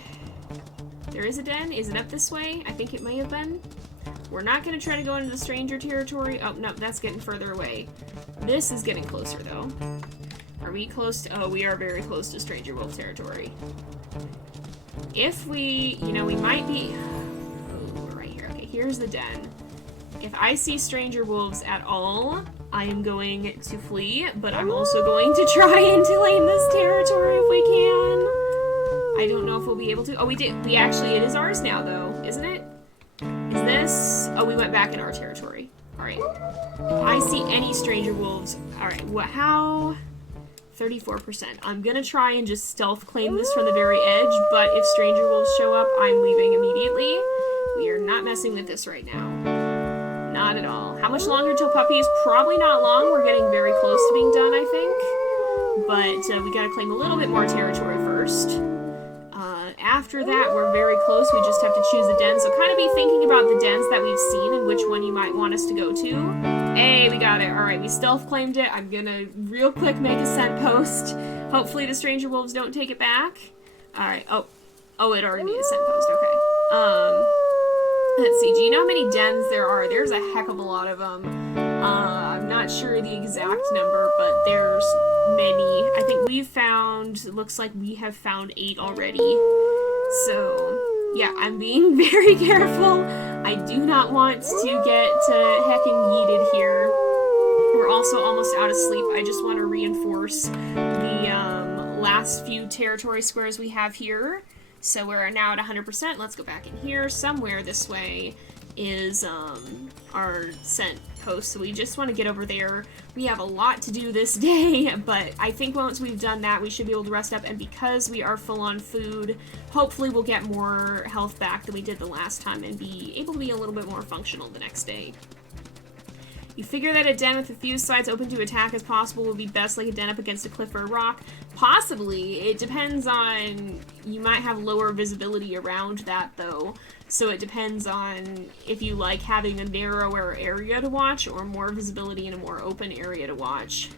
den. Is it up this way? I think it may have been. We're not going to try to go into the stranger territory. Oh, no, that's getting further away. This is getting closer, though. Are we close to... Oh, we are very close to stranger wolf territory. If we... You know, we might be... Oh, we're right here. Okay, here's the den. If I see stranger wolves at all, I am going to flee, but I'm also going to try and claim this territory if we can. I don't know if we'll be able to. Oh, we did. We actually, it is ours now, though, isn't it? Is this? Oh, we went back in our territory. All right. If I see any stranger wolves. All right. What? How? 34%. I'm gonna try and just stealth claim this from the very edge, but if stranger wolves show up, I'm leaving immediately. We are not messing with this right now. Not at all. How much longer till puppies? Probably not long. We're getting very close to being done, I think. But we gotta claim a little bit more territory first. After that, we're very close. We just have to choose a den. So kind of be thinking about the dens that we've seen and which one you might want us to go to. Hey, we got it. All right, we stealth claimed it. I'm gonna real quick make a scent post. Hopefully the stranger wolves don't take it back. All right. Oh, it already made a scent post. Okay. Let's see. Do you know how many dens there are? There's a heck of a lot of them. I'm not sure the exact number, but there's many. I think we've found, looks like we have found 8 already. So, yeah, I'm being very careful. I do not want to get heckin' yeeted here. We're also almost out of sleep. I just want to reinforce the last few territory squares we have here. So we're now at 100%. Let's go back in here. Somewhere this way is our scent post. So we just want to get over there. We have a lot to do this day, but I think once we've done that, we should be able to rest up. And because we are full on food, hopefully we'll get more health back than we did the last time and be able to be a little bit more functional the next day. You figure that a den with a few sides open to attack as possible would be best, like a den up against a cliff or a rock. Possibly. It depends on... You might have lower visibility around that, though. So it depends on if you like having a narrower area to watch or more visibility in a more open area to watch.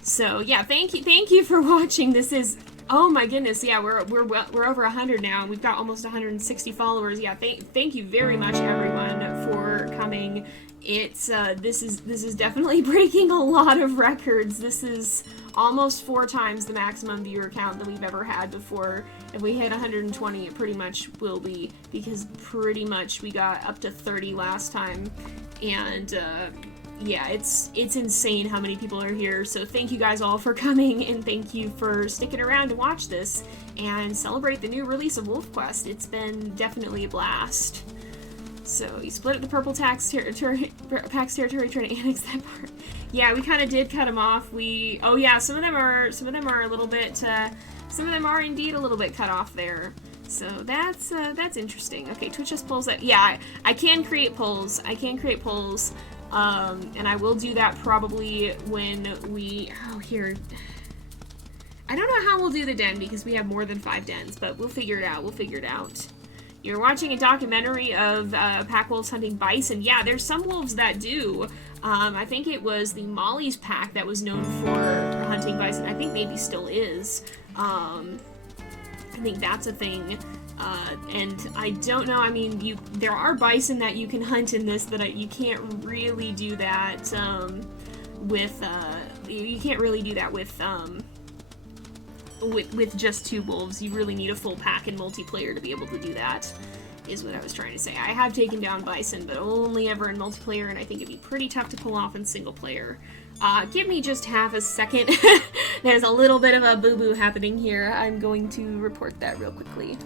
So, yeah, thank you for watching. This is... Oh my goodness, yeah, we're over 100 now. We've got almost 160 followers. Yeah, thank you very much, everyone, for coming. It's this is definitely breaking a lot of records. This is almost 4 times the maximum viewer count that we've ever had before. If we hit 120, it pretty much will be, because pretty much we got up to 30 last time. And yeah, it's insane how many people are here. So thank you guys all for coming, and thank you for sticking around to watch this and celebrate the new release of WolfQuest. It's been definitely a blast. So you split up the purple Pax territory trying to annex that part. Yeah, we kind of did cut them off. Oh yeah, some of them are a little bit. Some of them are indeed a little bit cut off there. So that's interesting. Okay, Twitch just pulls that. Yeah, I can create polls. And I will do that probably when we. Oh, here. I don't know how we'll do the den because we have more than 5 dens, but we'll figure it out. You're watching a documentary of pack wolves hunting bison. Yeah, there's some wolves that do. I think it was the Molly's pack that was known for hunting bison. I think maybe still is. I think that's a thing. And I don't know, I mean, there are bison that you can hunt in this that you can't really do that with just 2 wolves. You really need a full pack in multiplayer to be able to do that, is what I was trying to say. I have taken down bison, but only ever in multiplayer, and I think it'd be pretty tough to pull off in single player. Give me just half a second. There's a little bit of a boo-boo happening here. I'm going to report that real quickly.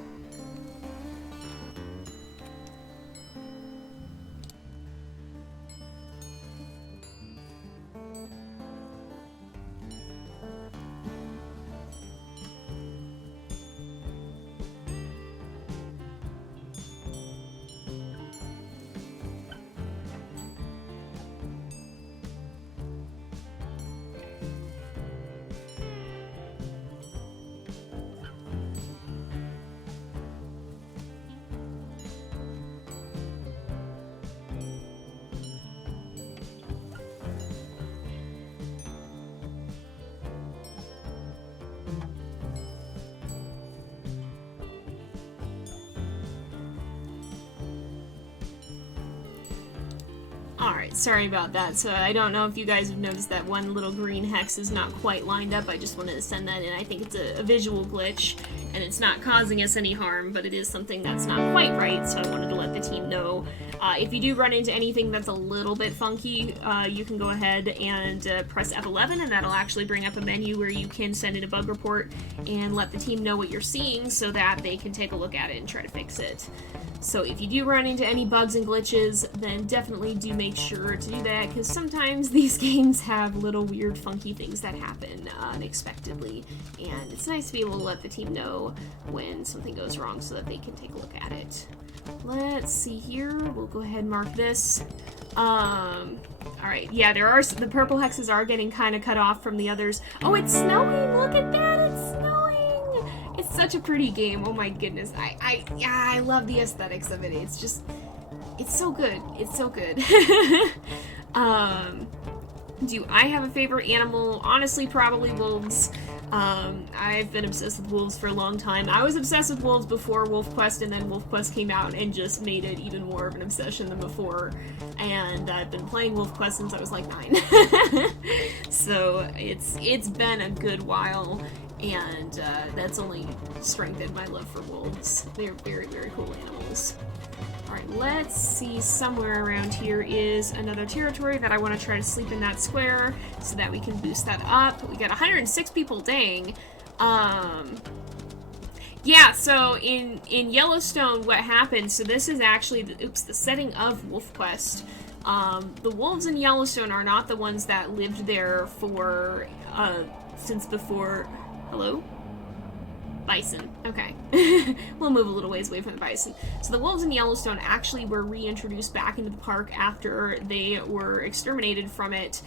Alright, sorry about that. So I don't know if you guys have noticed that one little green hex is not quite lined up. I just wanted to send that in. I think it's a visual glitch. and it's not causing us any harm, but it is something that's not quite right, so I wanted to let the team know. If you do run into anything that's a little bit funky, you can go ahead and press F11, and that'll actually bring up a menu where you can send in a bug report and let the team know what you're seeing so that they can take a look at it and try to fix it. So if you do run into any bugs and glitches, then definitely do make sure to do that, because sometimes these games have little weird funky things that happen unexpectedly, and it's nice to be able to let the team know when something goes wrong so that they can take a look at it. Let's see here, we'll go ahead and mark this. Alright, yeah, the purple hexes are getting kind of cut off from the others. Oh, it's snowing! Look at that, it's snowing! It's such a pretty game, oh my goodness. I love the aesthetics of it. It's just, it's so good. It's so good. Do I have a favorite animal? Honestly, probably wolves. I've been obsessed with wolves for a long time. I was obsessed with wolves before WolfQuest, and then WolfQuest came out and just made it even more of an obsession than before. And I've been playing WolfQuest since I was like 9. So it's been a good while, and that's only strengthened my love for wolves. They're very, very cool animals. Alright, let's see, somewhere around here is another territory that I want to try to sleep in that square so that we can boost that up. We got 106 people, dang. Yeah, so in Yellowstone, what happened, so this is actually, the setting of WolfQuest. The wolves in Yellowstone are not the ones that lived there for, since before, hello? Bison. Okay. We'll move a little ways away from the bison. So the wolves in Yellowstone actually were reintroduced back into the park after they were exterminated from it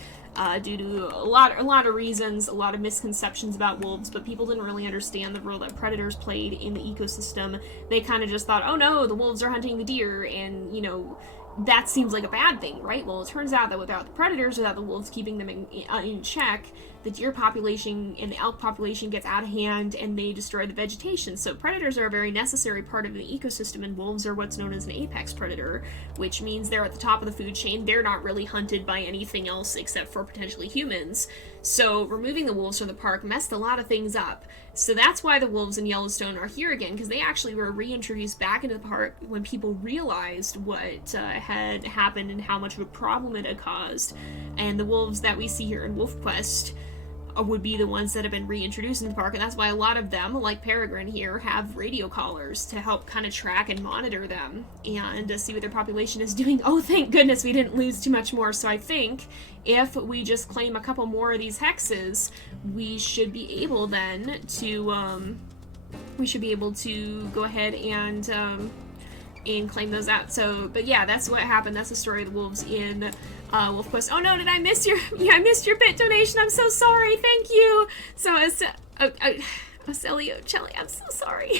due to a lot of reasons, a lot of misconceptions about wolves, but people didn't really understand the role that predators played in the ecosystem. They kind of just thought, oh no, the wolves are hunting the deer, and, you know, that seems like a bad thing, right? Well, it turns out that without the predators, without the wolves keeping them in check, the deer population and the elk population gets out of hand and they destroy the vegetation. So predators are a very necessary part of the ecosystem, and wolves are what's known as an apex predator, which means they're at the top of the food chain. They're not really hunted by anything else except for potentially humans. So removing the wolves from the park messed a lot of things up. So that's why the wolves in Yellowstone are here again, because they actually were reintroduced back into the park when people realized what had happened and how much of a problem it had caused. And the wolves that we see here in WolfQuest would be the ones that have been reintroduced in the park, and that's why a lot of them, like Peregrine here, have radio collars to help kind of track and monitor them and see what their population is doing. Oh, thank goodness we didn't lose too much more. So I think if we just claim a couple more of these hexes, we should be able then to go ahead and claim those out. So, but yeah, that's what happened. That's the story of the wolves in WolfQuest. Oh no, did I miss your? Yeah, I missed your bit donation. I'm so sorry. Thank you. So Celio Chelly, I'm so sorry.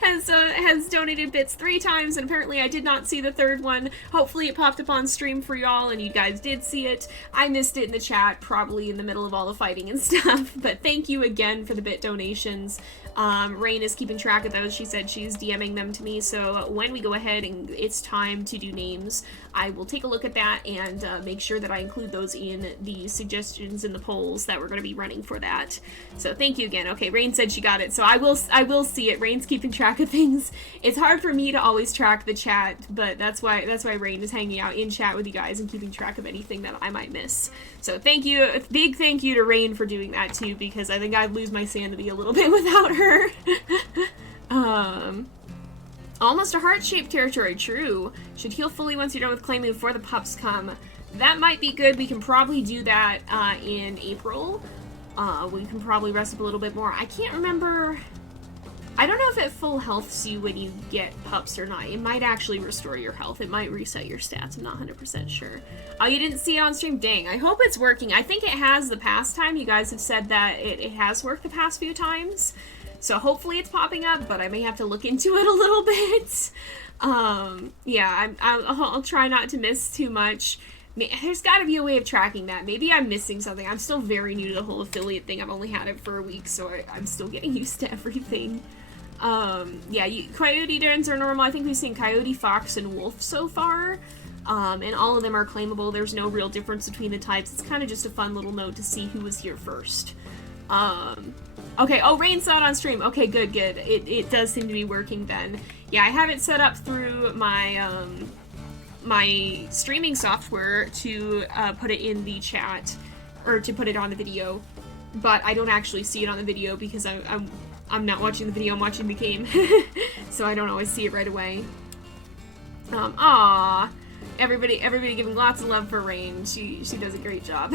has donated bits 3 times, and apparently I did not see the third one. Hopefully it popped up on stream for y'all and you guys did see it. I missed it in the chat, probably in the middle of all the fighting and stuff, but thank you again for the bit donations. Rain is keeping track of those. She said she's DMing them to me, so when we go ahead and it's time to do names, I will take a look at that and make sure that I include those in the suggestions in the polls that we're going to be running for that. So thank you again. Okay, Rain said she got it, so I will see it. Rain's keeping track of things. It's hard for me to always track the chat, but that's why Rain is hanging out in chat with you guys and keeping track of anything that I might miss. So thank you, a big thank you to Rain for doing that too, because I think I'd lose my sanity a little bit without her. Almost a heart-shaped territory, true. Should heal fully once you're done with claiming before the pups come. That might be good. We can probably do that in April. We can probably rest up a little bit more. I can't remember. I don't know if it full healths you when you get pups or not. It might actually restore your health. It might reset your stats. I'm not 100% sure. Oh, you didn't see it on stream? Dang. I hope it's working. I think it has the past time. You guys have said that it has worked the past few times. So hopefully it's popping up, but I may have to look into it a little bit. Yeah, I'll try not to miss too much. There's got to be a way of tracking that. Maybe I'm missing something. I'm still very new to the whole affiliate thing. I've only had it for a week, so I'm still getting used to everything. Yeah, Coyote Dens are normal. I think we've seen Coyote, Fox, and Wolf so far. And all of them are claimable. There's no real difference between the types. It's kind of just a fun little note to see who was here first. Okay, oh, Rain saw it on stream. Okay, good, good. It does seem to be working then. Yeah, I have it set up through my, my streaming software to, put it in the chat, or to put it on the video, but I don't actually see it on the video because I'm not watching the video, I'm watching the game, so I don't always see it right away. Aw, everybody giving lots of love for Rain. She does a great job.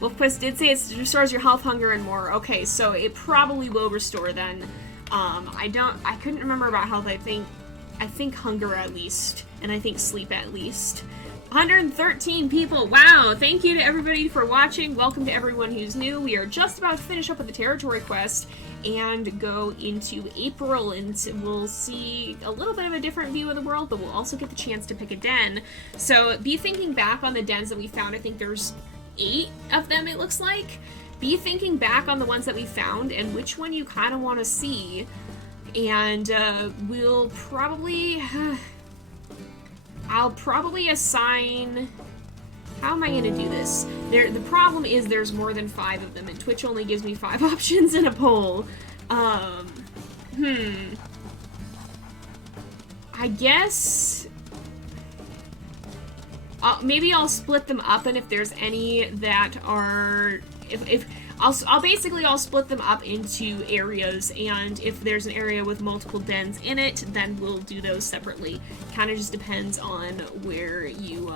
WolfQuest did say it restores your health, hunger, and more. Okay, so it probably will restore then. I couldn't remember about health. I think hunger at least, and I think sleep at least. 113 people. Wow, thank you to everybody for watching. Welcome to everyone who's new. We are just about to finish up with the territory quest and go into April, and we'll see a little bit of a different view of the world, but we'll also get the chance to pick a den. So be thinking back on the dens that we found. I think there's 8 of them, it looks like. Be thinking back on the ones that we found and which one you kind of want to see, and we'll probably I'll probably assign, how am I going to do this? The problem is there's more than 5 of them, and Twitch only gives me 5 options in a poll. I guess maybe I'll split them up, and if there's any that are, I'll split them up into areas, and if there's an area with multiple dens in it, then we'll do those separately. Kind of just depends on where you,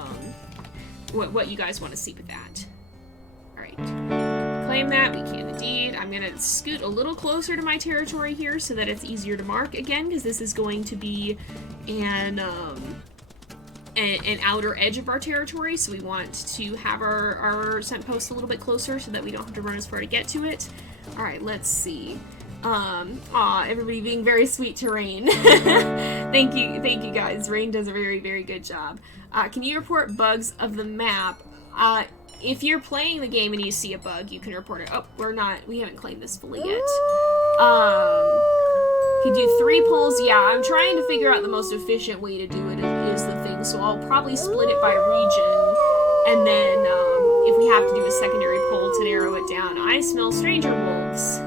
what you guys want to see with that. Alright. Claim that, we can indeed. I'm gonna scoot a little closer to my territory here so that it's easier to mark again, because this is going to be an outer edge of our territory, so we want to have our scent post a little bit closer so that we don't have to run as far to get to it. Alright, let's see. Aw, everybody being very sweet to Rain. Thank you guys. Rain does a very, very good job. Can you report bugs of the map? If you're playing the game and you see a bug, you can report it. Oh, we haven't claimed this fully yet. Could do 3 polls. Yeah, I'm trying to figure out the most efficient way to do it is the thing, so I'll probably split it by region, and then if we have to do a secondary poll to narrow it down. I smell stranger wolves.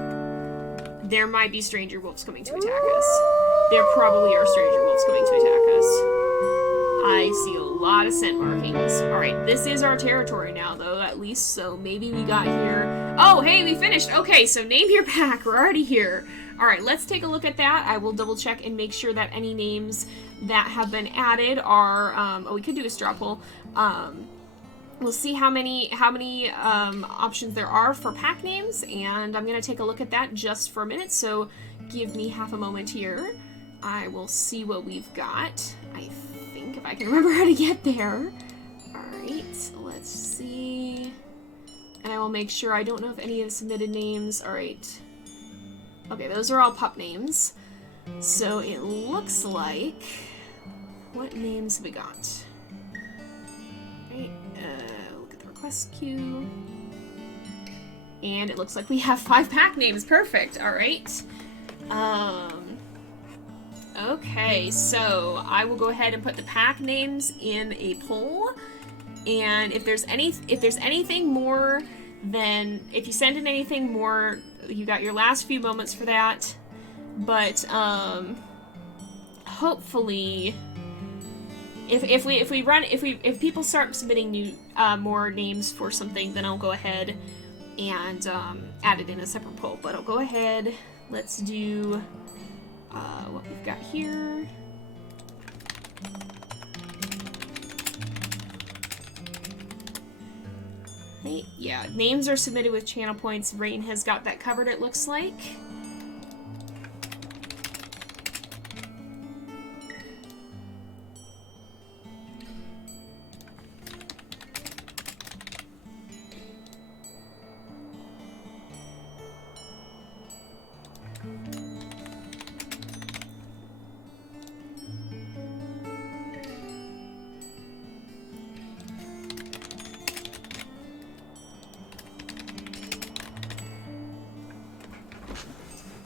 There might be stranger wolves coming to attack us. There probably are stranger wolves coming to attack us. I see a lot of scent markings. Alright, this is our territory now, though, at least, so maybe we got here. Oh, hey, we finished! Okay, so name your pack. We're already here. Alright, let's take a look at that. I will double check and make sure that any names that have been added are, oh, we could do a straw poll. We'll see how many options there are for pack names, and I'm gonna take a look at that just for a minute, so give me half a moment here. I will see what we've got. I think if I can remember how to get there. Alright, let's see. And I will make sure, I don't know if any of the submitted names, alright. Okay, those are all pup names. So it looks like, what names have we got? Right, look at the request queue. And it looks like we have 5 pack names. Perfect. Alright. Okay, so I will go ahead and put the pack names in a poll. And if there's anything more than, if you send in anything more, you got your last few moments for that. But hopefully, if people start submitting new more names for something, then I'll go ahead and add it in a separate poll. But I'll go ahead. Let's do what we've got here. Hey, yeah, names are submitted with channel points. Rain has got that covered, it looks like.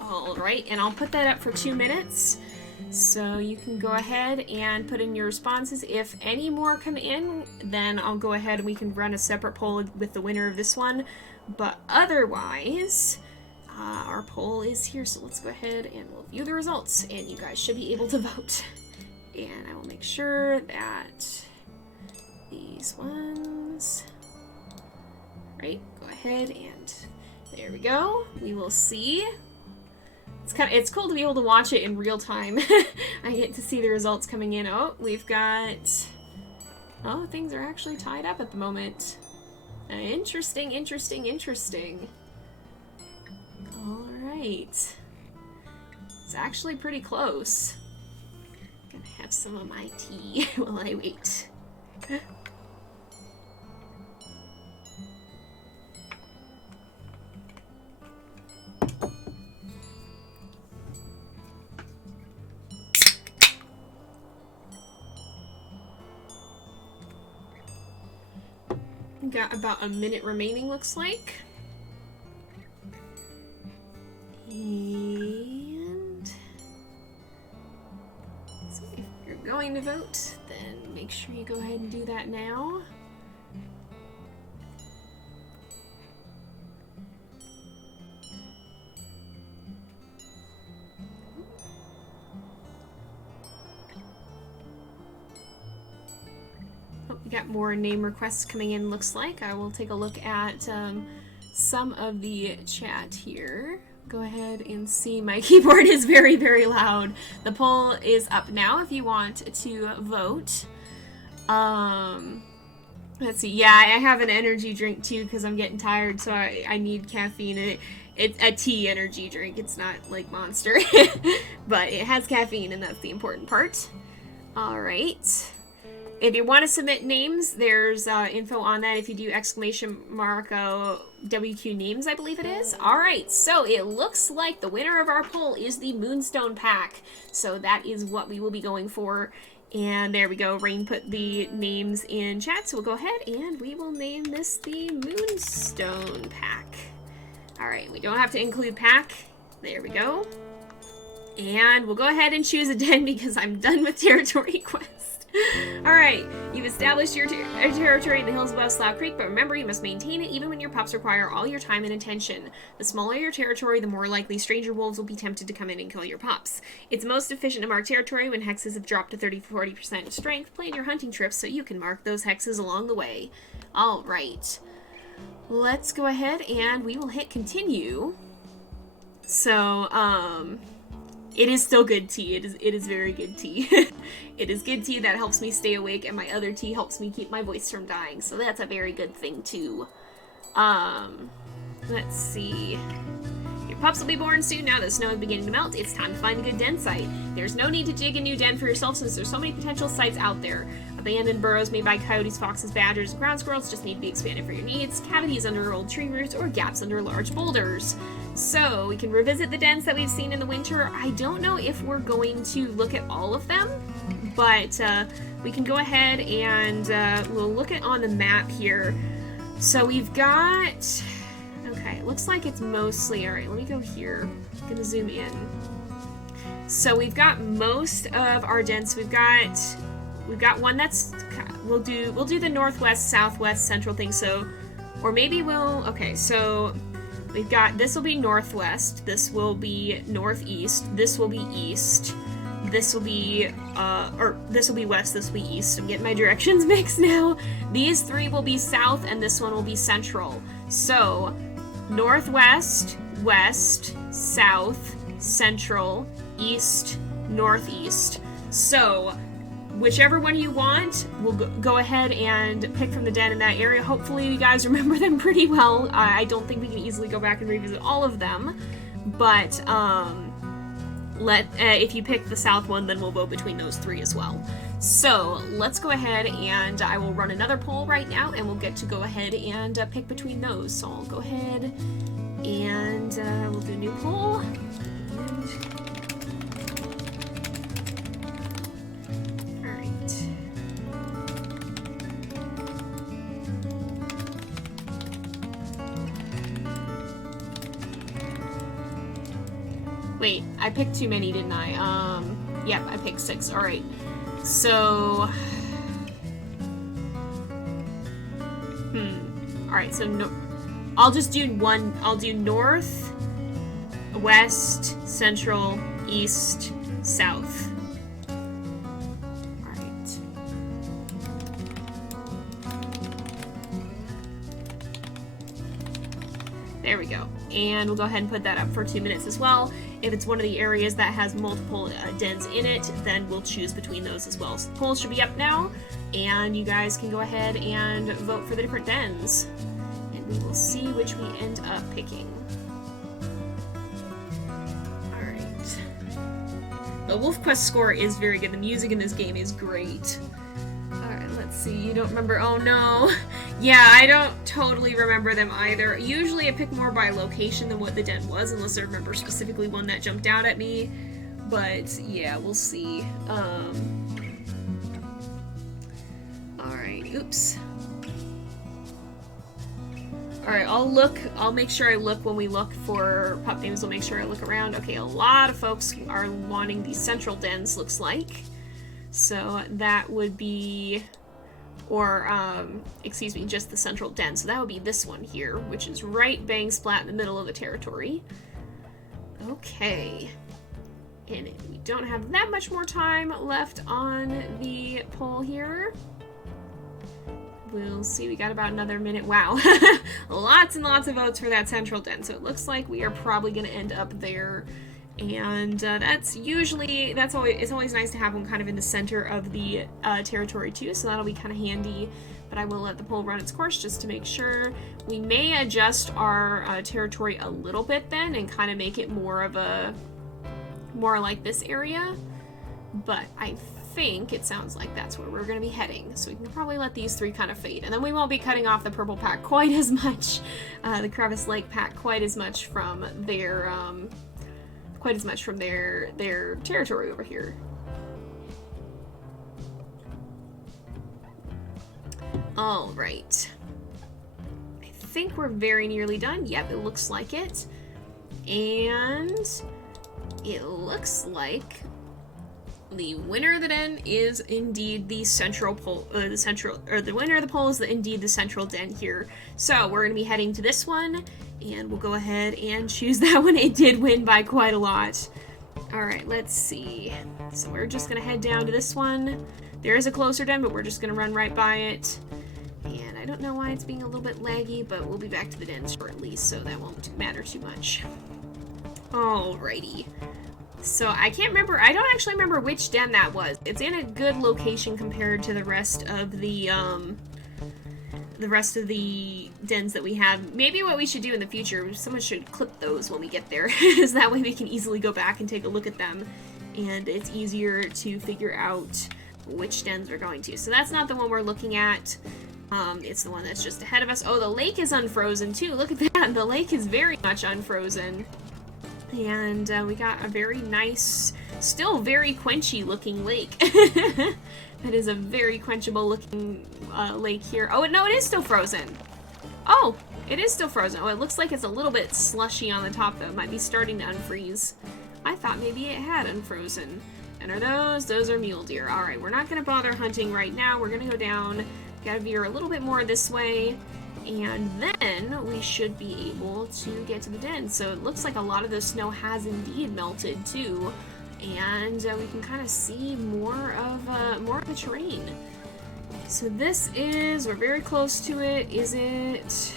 Alright, and I'll put that up for 2 minutes. So you can go ahead and put in your responses. If any more come in, then I'll go ahead and we can run a separate poll with the winner of this one. But otherwise, our poll is here, so let's go ahead and we'll view the results, and you guys should be able to vote. And I will make sure that these ones, right, go ahead and there we go. We will see. It's cool to be able to watch it in real time. I get to see the results coming in. Oh, we've got, oh, things are actually tied up at the moment. Interesting, interesting, interesting. All right. It's actually pretty close. Gonna have some of my tea while I wait. Got about a minute remaining, looks like. And so if you're going to vote, then make sure you go ahead and do that now. We got more name requests coming in, looks like. I will take a look at some of the chat here. Go ahead and see. My keyboard is very, very loud. The poll is up now if you want to vote. Let's see. Yeah, I have an energy drink too because I'm getting tired, so I need caffeine. It's a tea energy drink. It's not like Monster, but it has caffeine, and that's the important part. All right. If you want to submit names, there's info on that if you do !WQ names, I believe it is. Alright, so it looks like the winner of our poll is the Moonstone Pack. So that is what we will be going for. And there we go, Rain put the names in chat, so we'll go ahead and we will name this the Moonstone Pack. Alright, we don't have to include pack. There we go. And we'll go ahead and choose a den because I'm done with territory quest. Alright, you've established your territory in the hills above Slough Creek, but remember you must maintain it even when your pups require all your time and attention. The smaller your territory, the more likely stranger wolves will be tempted to come in and kill your pups. It's most efficient to mark territory when hexes have dropped to 30-40% strength. Plan your hunting trips so you can mark those hexes along the way. Alright, let's go ahead and we will hit continue. So, it is still good tea. It is very good tea. It is good tea that helps me stay awake, and my other tea helps me keep my voice from dying, so that's a very good thing too. Let's see. Your pups will be born soon now that the snow is beginning to melt. It's time to find a good den site. There's no need to dig a new den for yourself since there's so many potential sites out there. Abandoned burrows made by coyotes, foxes, badgers, and ground squirrels just need to be expanded for your needs. Cavities under old tree roots or gaps under large boulders. So we can revisit the dens that we've seen in the winter. I don't know if we're going to look at all of them, but we can go ahead and we'll look at on the map here. So we've got, okay, it looks like it's mostly, all right, let me go here. I'm gonna zoom in. So we've got most of our dens. We've got one that's, we'll do the northwest, southwest, central thing. So, or maybe we'll, okay, so we've got, this will be northwest, this will be northeast, this will be east, this will be, or this will be west, this will be east. I'm getting my directions mixed now. These three will be south, and this one will be central. So, northwest, west, south, central, east, northeast. So, whichever one you want, we'll go ahead and pick from the den in that area. Hopefully you guys remember them pretty well. I don't think we can easily go back and revisit all of them, but if you pick the south one, then we'll vote between those three as well. So let's go ahead and I will run another poll right now, and we'll get to go ahead and pick between those. So I'll go ahead and we'll do a new poll. Wait, I picked too many, didn't I? Yep, I picked 6. Alright. So... Alright, so I'll just do one. I'll do north, west, central, east, south. Alright. There we go. And we'll go ahead and put that up for 2 minutes as well. If it's one of the areas that has multiple dens in it, then we'll choose between those as well. So the polls should be up now, and you guys can go ahead and vote for the different dens. And we will see which we end up picking. Alright. The WolfQuest score is very good. The music in this game is great. Alright, let's see. You don't remember? Oh no. Yeah, I don't totally remember them either. Usually I pick more by location than what the den was, unless I remember specifically one that jumped out at me. But yeah, we'll see. Alright, oops. Alright, I'll make sure I look when we look for pup names. I'll make sure I look around. Okay, a lot of folks are wanting these central dens, looks like. So that would be, or, excuse me, just the central den. So that would be this one here, which is right bang splat in the middle of the territory. Okay. And we don't have that much more time left on the poll here. We'll see, we got about another minute. Wow. Lots and lots of votes for that central den. So it looks like we are probably going to end up there. And it's always nice to have one kind of in the center of the territory too, so that'll be kind of handy. But I will let the poll run its course just to make sure. We may adjust our territory a little bit then and kind of make it more like this area. But I think it sounds like that's where we're going to be heading. So we can probably let these three kind of fade. And then we won't be cutting off the purple pack quite as much, the Crevice Lake pack quite as much from their their territory over here. All right. I think we're very nearly done. Yep, it looks like it. And it looks like the winner of the den is indeed the central poll, the winner of the poll is indeed the central den here. So we're going to be heading to this one, and we'll go ahead and choose that one. It did win by quite a lot. All right, let's see. So we're just going to head down to this one. There is a closer den, but we're just going to run right by it. And I don't know why it's being a little bit laggy, but we'll be back to the den shortly, so that won't matter too much. Alrighty. So I can't remember, I don't actually remember which den that was. It's in a good location compared to the rest of the dens that we have. Maybe what we should do in the future, someone should clip those when we get there, is that way we can easily go back and take a look at them, and it's easier to figure out which dens we're going to. So that's not the one we're looking at. It's the one that's just ahead of us. Oh, the lake is unfrozen too. Look at that. The lake is very much unfrozen. And we got a very nice, still very quenchy looking lake. That is a very quenchable looking lake here. Oh, no, it is still frozen. Oh, it is still frozen. Oh, it looks like it's a little bit slushy on the top, though. It might be starting to unfreeze. I thought maybe it had unfrozen. And are those? Those are mule deer. All right, we're not going to bother hunting right now. We're going to go down. Gotta veer a little bit more this way. And then we should be able to get to the den. So it looks like a lot of the snow has indeed melted too, and we can kind of see more of the terrain. So this is, we're very close to it. Is it?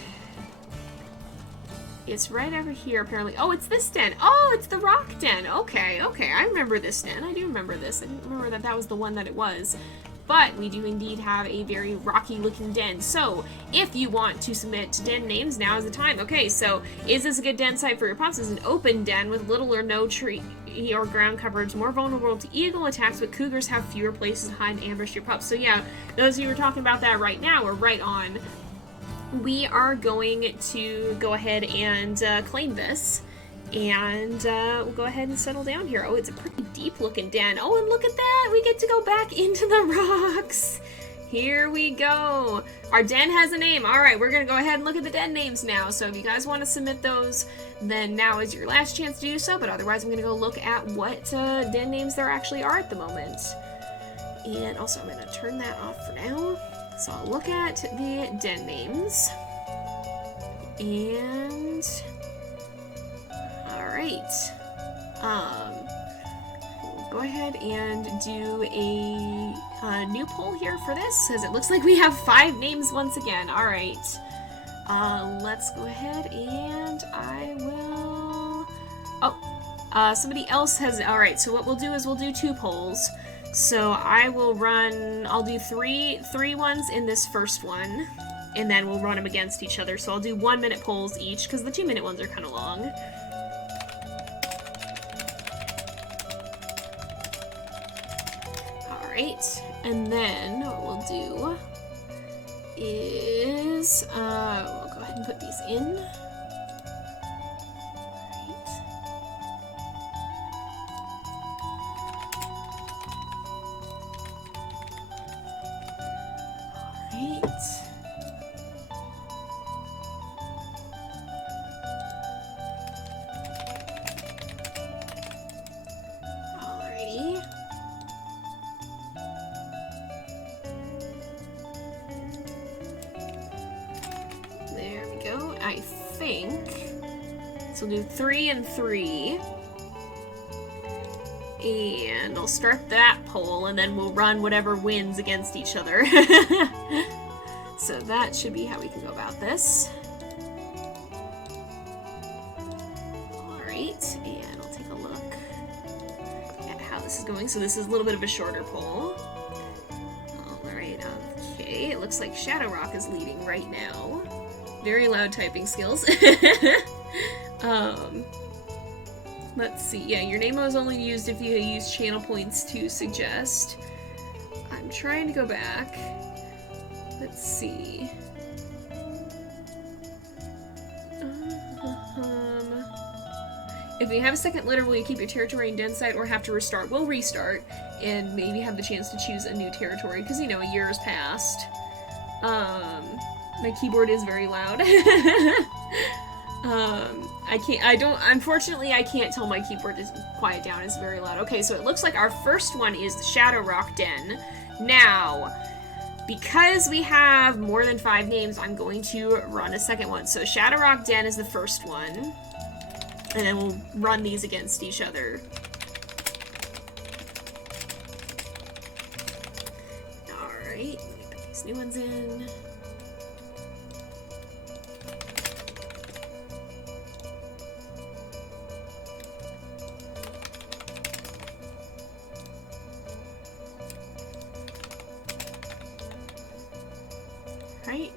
It's right over here apparently. Oh, it's this den. Oh, it's the rock den. Okay, I remember this den. I do remember this. I didn't remember that that was the one that it was. But we do indeed have a very rocky looking den. So if you want to submit den names, now is the time. Okay, so is this a good den site for your pups? Is an open den with little or no tree or ground coverage, more vulnerable to eagle attacks, but cougars have fewer places to hide and ambush your pups. So yeah, those of you who are talking about that right now are right on. We are going to go ahead and claim this. And we'll go ahead and settle down here. Oh, it's a pretty deep looking den. Oh, and look at that! We get to go back into the rocks! Here we go! Our den has a name. Alright, we're gonna go ahead and look at the den names now. So if you guys want to submit those, then now is your last chance to do so. But otherwise, I'm gonna go look at what den names there actually are at the moment. And also, I'm gonna turn that off for now. So I'll look at the den names. And all right, we'll go ahead and do a new poll here for this, because it looks like we have 5 names once again. All right, let's go ahead and I will. Oh, somebody else has. All right, so what we'll do is we'll do 2 polls. So I will run. I'll do three ones in this first one. And then we'll run them against each other. So I'll do 1-minute polls each, because the 2-minute ones are kind of long. Alright, and then what we'll do is, we'll go ahead and put these in. I think. So we'll do 3 and 3. And I'll start that poll, and then we'll run whatever wins against each other. So that should be how we can go about this. Alright, and I'll take a look at how this is going. So this is a little bit of a shorter poll. Alright, okay. It looks like Shadow Rock is leading right now. Very loud typing skills. Let's see. Yeah, your name was only used if you use channel points to suggest. I'm trying to go back. Let's see. If you have a second litter, will you keep your territory in den site or have to restart? We'll restart and maybe have the chance to choose a new territory because, you know, a year has passed. My keyboard is very loud. Unfortunately, I can't tell my keyboard to quiet down. It's very loud. Okay, so it looks like our first one is the Shadow Rock Den. Now, because we have more than 5 names, I'm going to run a second one. So Shadow Rock Den is the first one. And then we'll run these against each other. Alright, let me put these new ones in.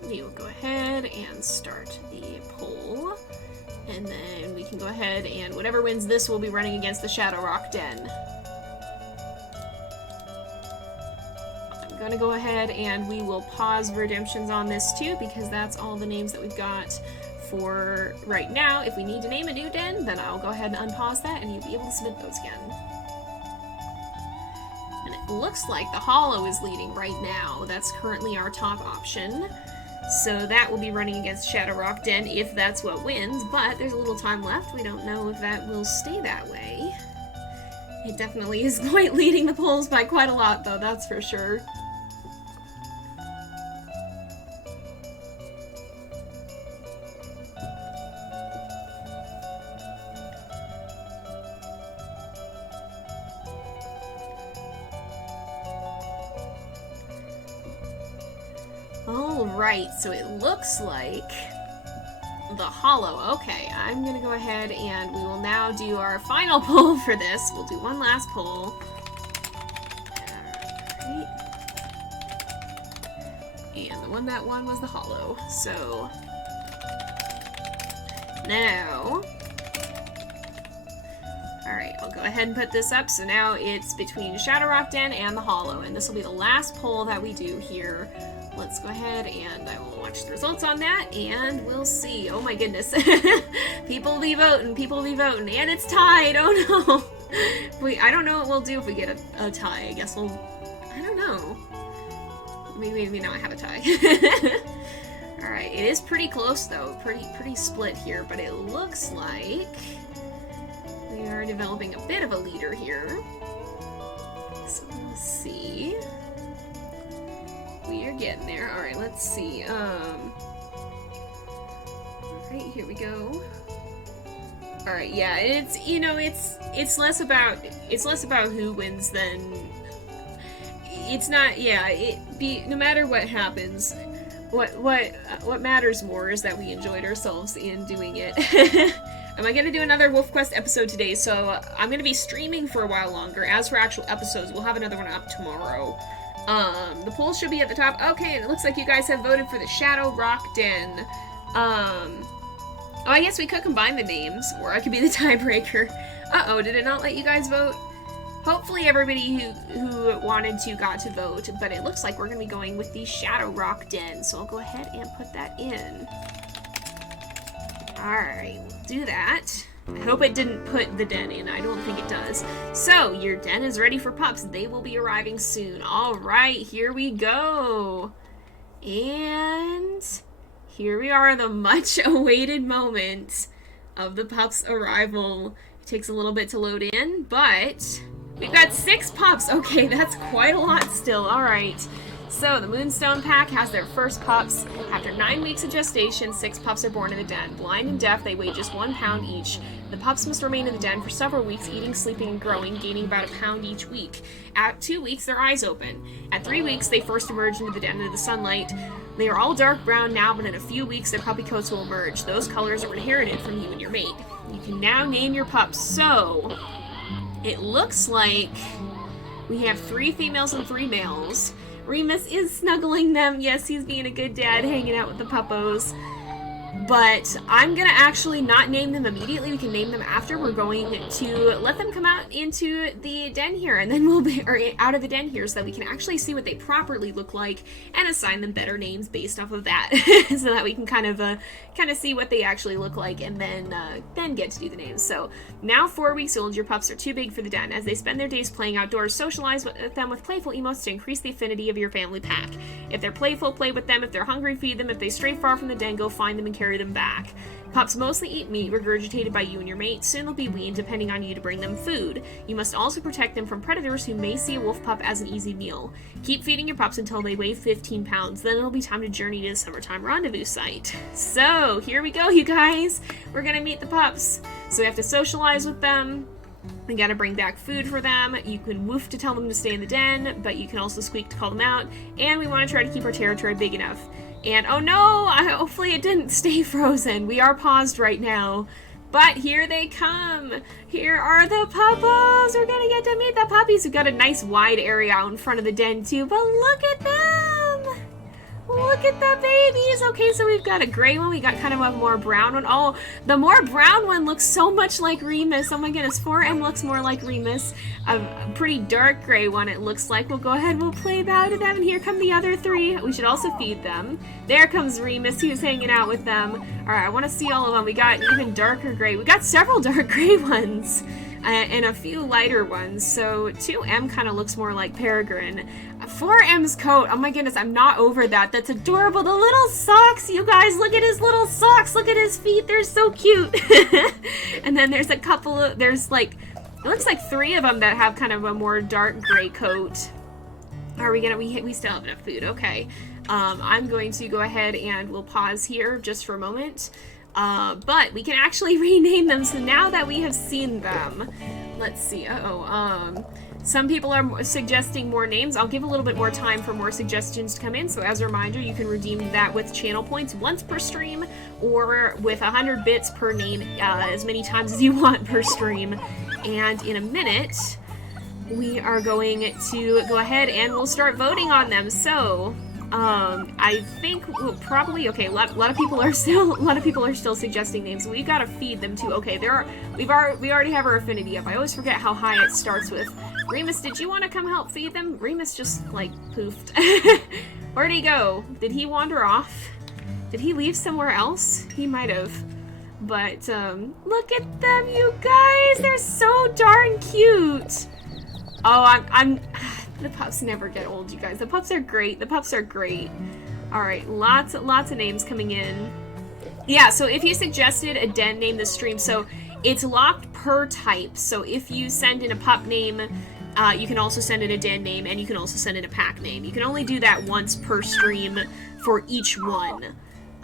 We will go ahead and start the poll, and then we can go ahead and whatever wins this will be running against the Shadow Rock Den. I'm gonna go ahead and we will pause redemptions on this too, because that's all the names that we've got for right now. If we need to name a new den, then I'll go ahead and unpause that and you'll be able to submit those again. And it looks like the Hollow is leading right now. That's currently our top option. So that will be running against Shadow Rock Den if that's what wins, but there's a little time left. We don't know if that will stay that way. It definitely is quite leading the polls by quite a lot, though, that's for sure. Alright, so it looks like the Hollow. Okay, I'm gonna go ahead and we will now do our final poll for this. We'll do one last poll. Alright. And the one that won was the Hollow. So now, alright, I'll go ahead and put this up. So now it's between Shadow Rock Den and the Hollow, and this will be the last poll that we do here. Let's go ahead and I will watch the results on that, and we'll see. Oh my goodness. People be voting, and it's tied. Oh no. I don't know what we'll do if we get a tie. I guess we'll, I don't know. Maybe not have a tie. Alright, it is pretty close though. Pretty split here, but it looks like we are developing a bit of a leader here. So let's see. We are getting there. Alright, let's see. Alright, Alright, here we go. Alright, yeah, it's, you know, it's less about who wins than, it's not, yeah, no matter what happens, what matters more is that we enjoyed ourselves in doing it. Am I gonna do another WolfQuest episode today? So I'm gonna be streaming for a while longer. As for actual episodes, we'll have another one up tomorrow. The poll should be at the top. Okay, and it looks like you guys have voted for the Shadow Rock Den. Oh, I guess we could combine the names, or I could be the tiebreaker. Uh-oh, did it not let you guys vote? Hopefully everybody who wanted to got to vote, but it looks like we're gonna be going with the Shadow Rock Den, so I'll go ahead and put that in. Alright, we'll do that. I hope it didn't put the den in. I don't think it does. So, your den is ready for pups. They will be arriving soon. Alright, here we go. And here we are, the much-awaited moment of the pups' arrival. It takes a little bit to load in, but we've got 6 pups. Okay, that's quite a lot still. Alright. So, the Moonstone Pack has their first pups. After 9 weeks of gestation, 6 pups are born in the den. Blind and deaf, they weigh just 1 pound each. The pups must remain in the den for several weeks, eating, sleeping, and growing, gaining about 1 pound each week. At 2 weeks, their eyes open. At 3 weeks, they first emerge into the den into the sunlight. They are all dark brown now, but in a few weeks, their puppy coats will emerge. Those colors are inherited from you and your mate. You can now name your pups. So, it looks like we have 3 females and 3 males. Remus is snuggling them. Yes, he's being a good dad, hanging out with the puppos. But I'm gonna actually not name them immediately. We can name them after. We're going to let them come out into the den here, and then we'll be, or out of the den here, so that we can actually see what they properly look like and assign them better names based off of that, so that we can kind of see what they actually look like, and then get to do the names. So now 4 weeks old, your pups are too big for the den. As they spend their days playing outdoors, socialize with them with playful emotes to increase the affinity of your family pack. If they're playful, play with them. If they're hungry, feed them. If they stray far from the den, go find them and carry them back. Pups mostly eat meat regurgitated by you and your mate. Soon they'll be weaned, depending on you to bring them food. You must also protect them from predators who may see a wolf pup as an easy meal. Keep feeding your pups until they weigh 15 pounds. Then it'll be time to journey to the summertime rendezvous site. So, here we go, you guys. We're gonna meet the pups. So we have to socialize with them. We gotta bring back food for them. You can woof to tell them to stay in the den, but you can also squeak to call them out. And we want to try to keep our territory big enough. And oh no, hopefully it didn't stay frozen. We are paused right now. But here they come. Here are the puppos. We're gonna get to meet the puppies. We've got a nice wide area out in front of the den too, but look at them. Look at the babies. Okay, so we've got a gray one. We got kind of a more brown one. Oh, the more brown one looks so much like Remus. Oh my goodness, 4M looks more like Remus. A pretty dark gray one it looks like. We'll go ahead, we'll play that to them. And here come the other 3. We should also feed them. There comes Remus. He was hanging out with them. All right, I want to see all of them. We got even darker gray. We got several dark gray ones. And a few lighter ones, so 2M kind of looks more like Peregrine. 4M's coat, oh my goodness, I'm not over that. That's adorable. The little socks, you guys, look at his little socks. Look at his feet, they're so cute. And then there's a couple of, there's like, it looks like 3 of them that have kind of a more dark gray coat. Are we gonna, we still have enough food, okay. I'm going to go ahead and we'll pause here just for a moment. But we can actually rename them, so now that we have seen them, let's see, some people are suggesting more names. I'll give a little bit more time for more suggestions to come in, so as a reminder, you can redeem that with channel points once per stream, or with 100 bits per name, as many times as you want per stream. And in a minute, we are going to go ahead and we'll start voting on them, so I think we'll probably, okay, a lot of people are still suggesting names. We've got to feed them too. Okay, we already have our affinity up. I always forget how high it starts with. Remus, did you want to come help feed them? Remus just like poofed. Where'd he go? Did he wander off? Did he leave somewhere else? He might have. But look at them, you guys. They're so darn cute. Oh, I'm the pups never get old, you guys. The pups are great. The pups are great. Alright, lots of names coming in. Yeah, so if you suggested a den name this stream, so it's locked per type. So if you send in a pup name, you can also send in a den name, and you can also send in a pack name. You can only do that once per stream for each one.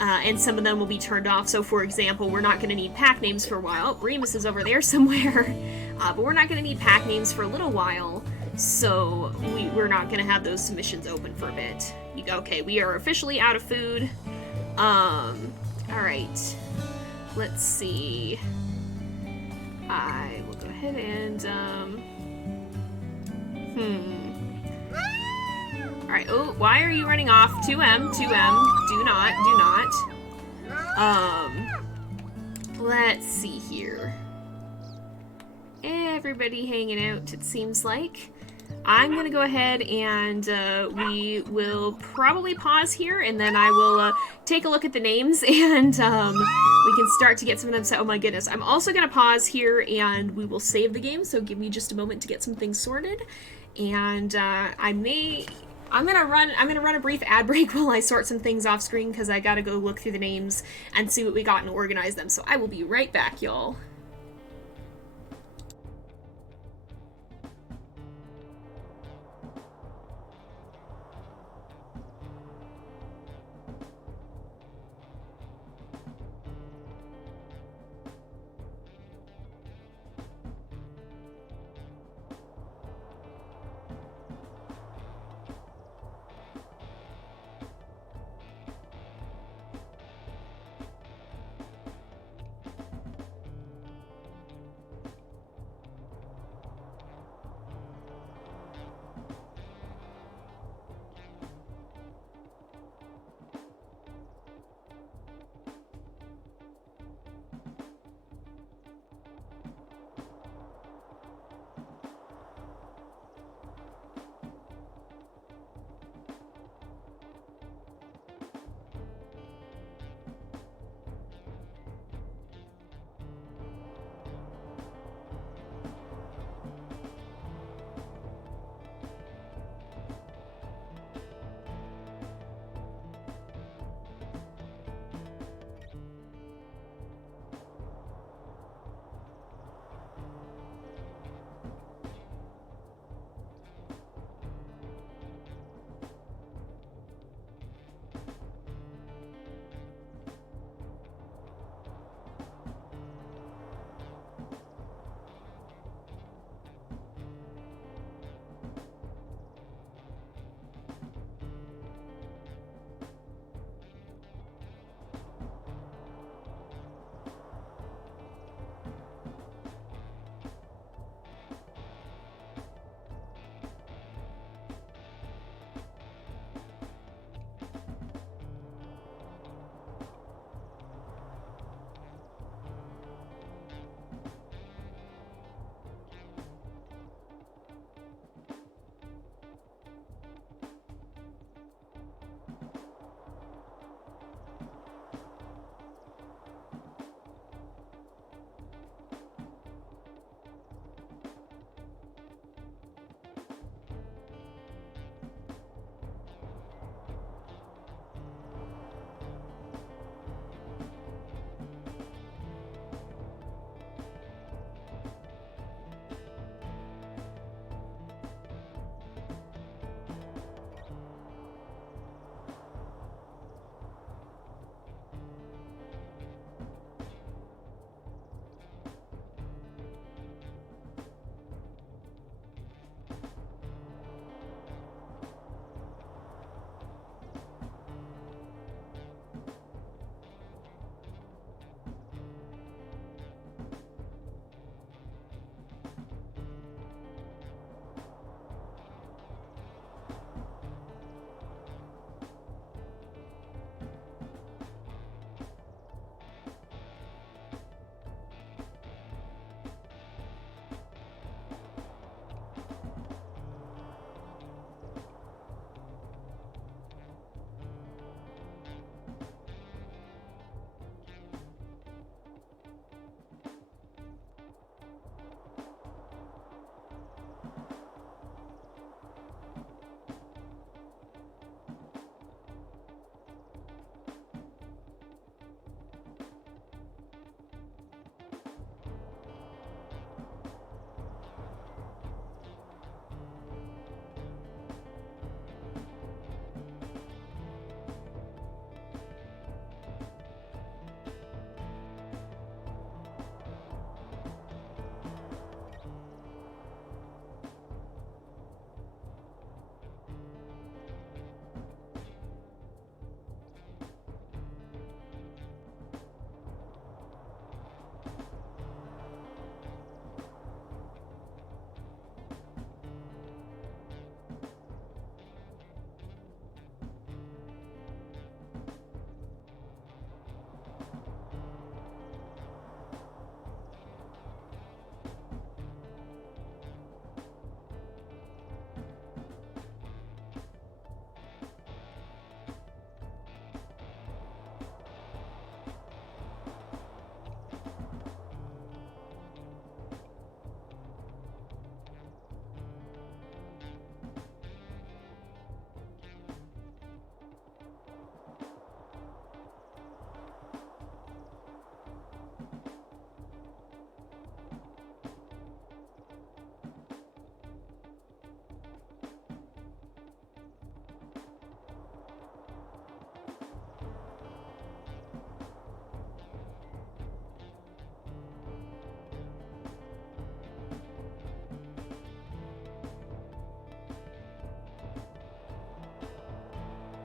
and some of them will be turned off. So for example, we're not going to need pack names for a while. Remus is over there somewhere. But we're not going to need pack names for a little while. So we're not going to have those submissions open for a bit. Okay, we are officially out of food. Alright. Let's see. I will go ahead and, Alright, oh, why are you running off? 2M, do not. Let's see here. Everybody hanging out, it seems like. I'm gonna go ahead and we will probably pause here, and then I will take a look at the names, and we can start to get some of them set. Oh my goodness. I'm also gonna pause here, and we will save the game, so give me just a moment to get some things sorted. And I'm gonna run a brief ad break while I sort some things off screen, because I gotta go look through the names and see what we got and organize them. So I will be right back, y'all.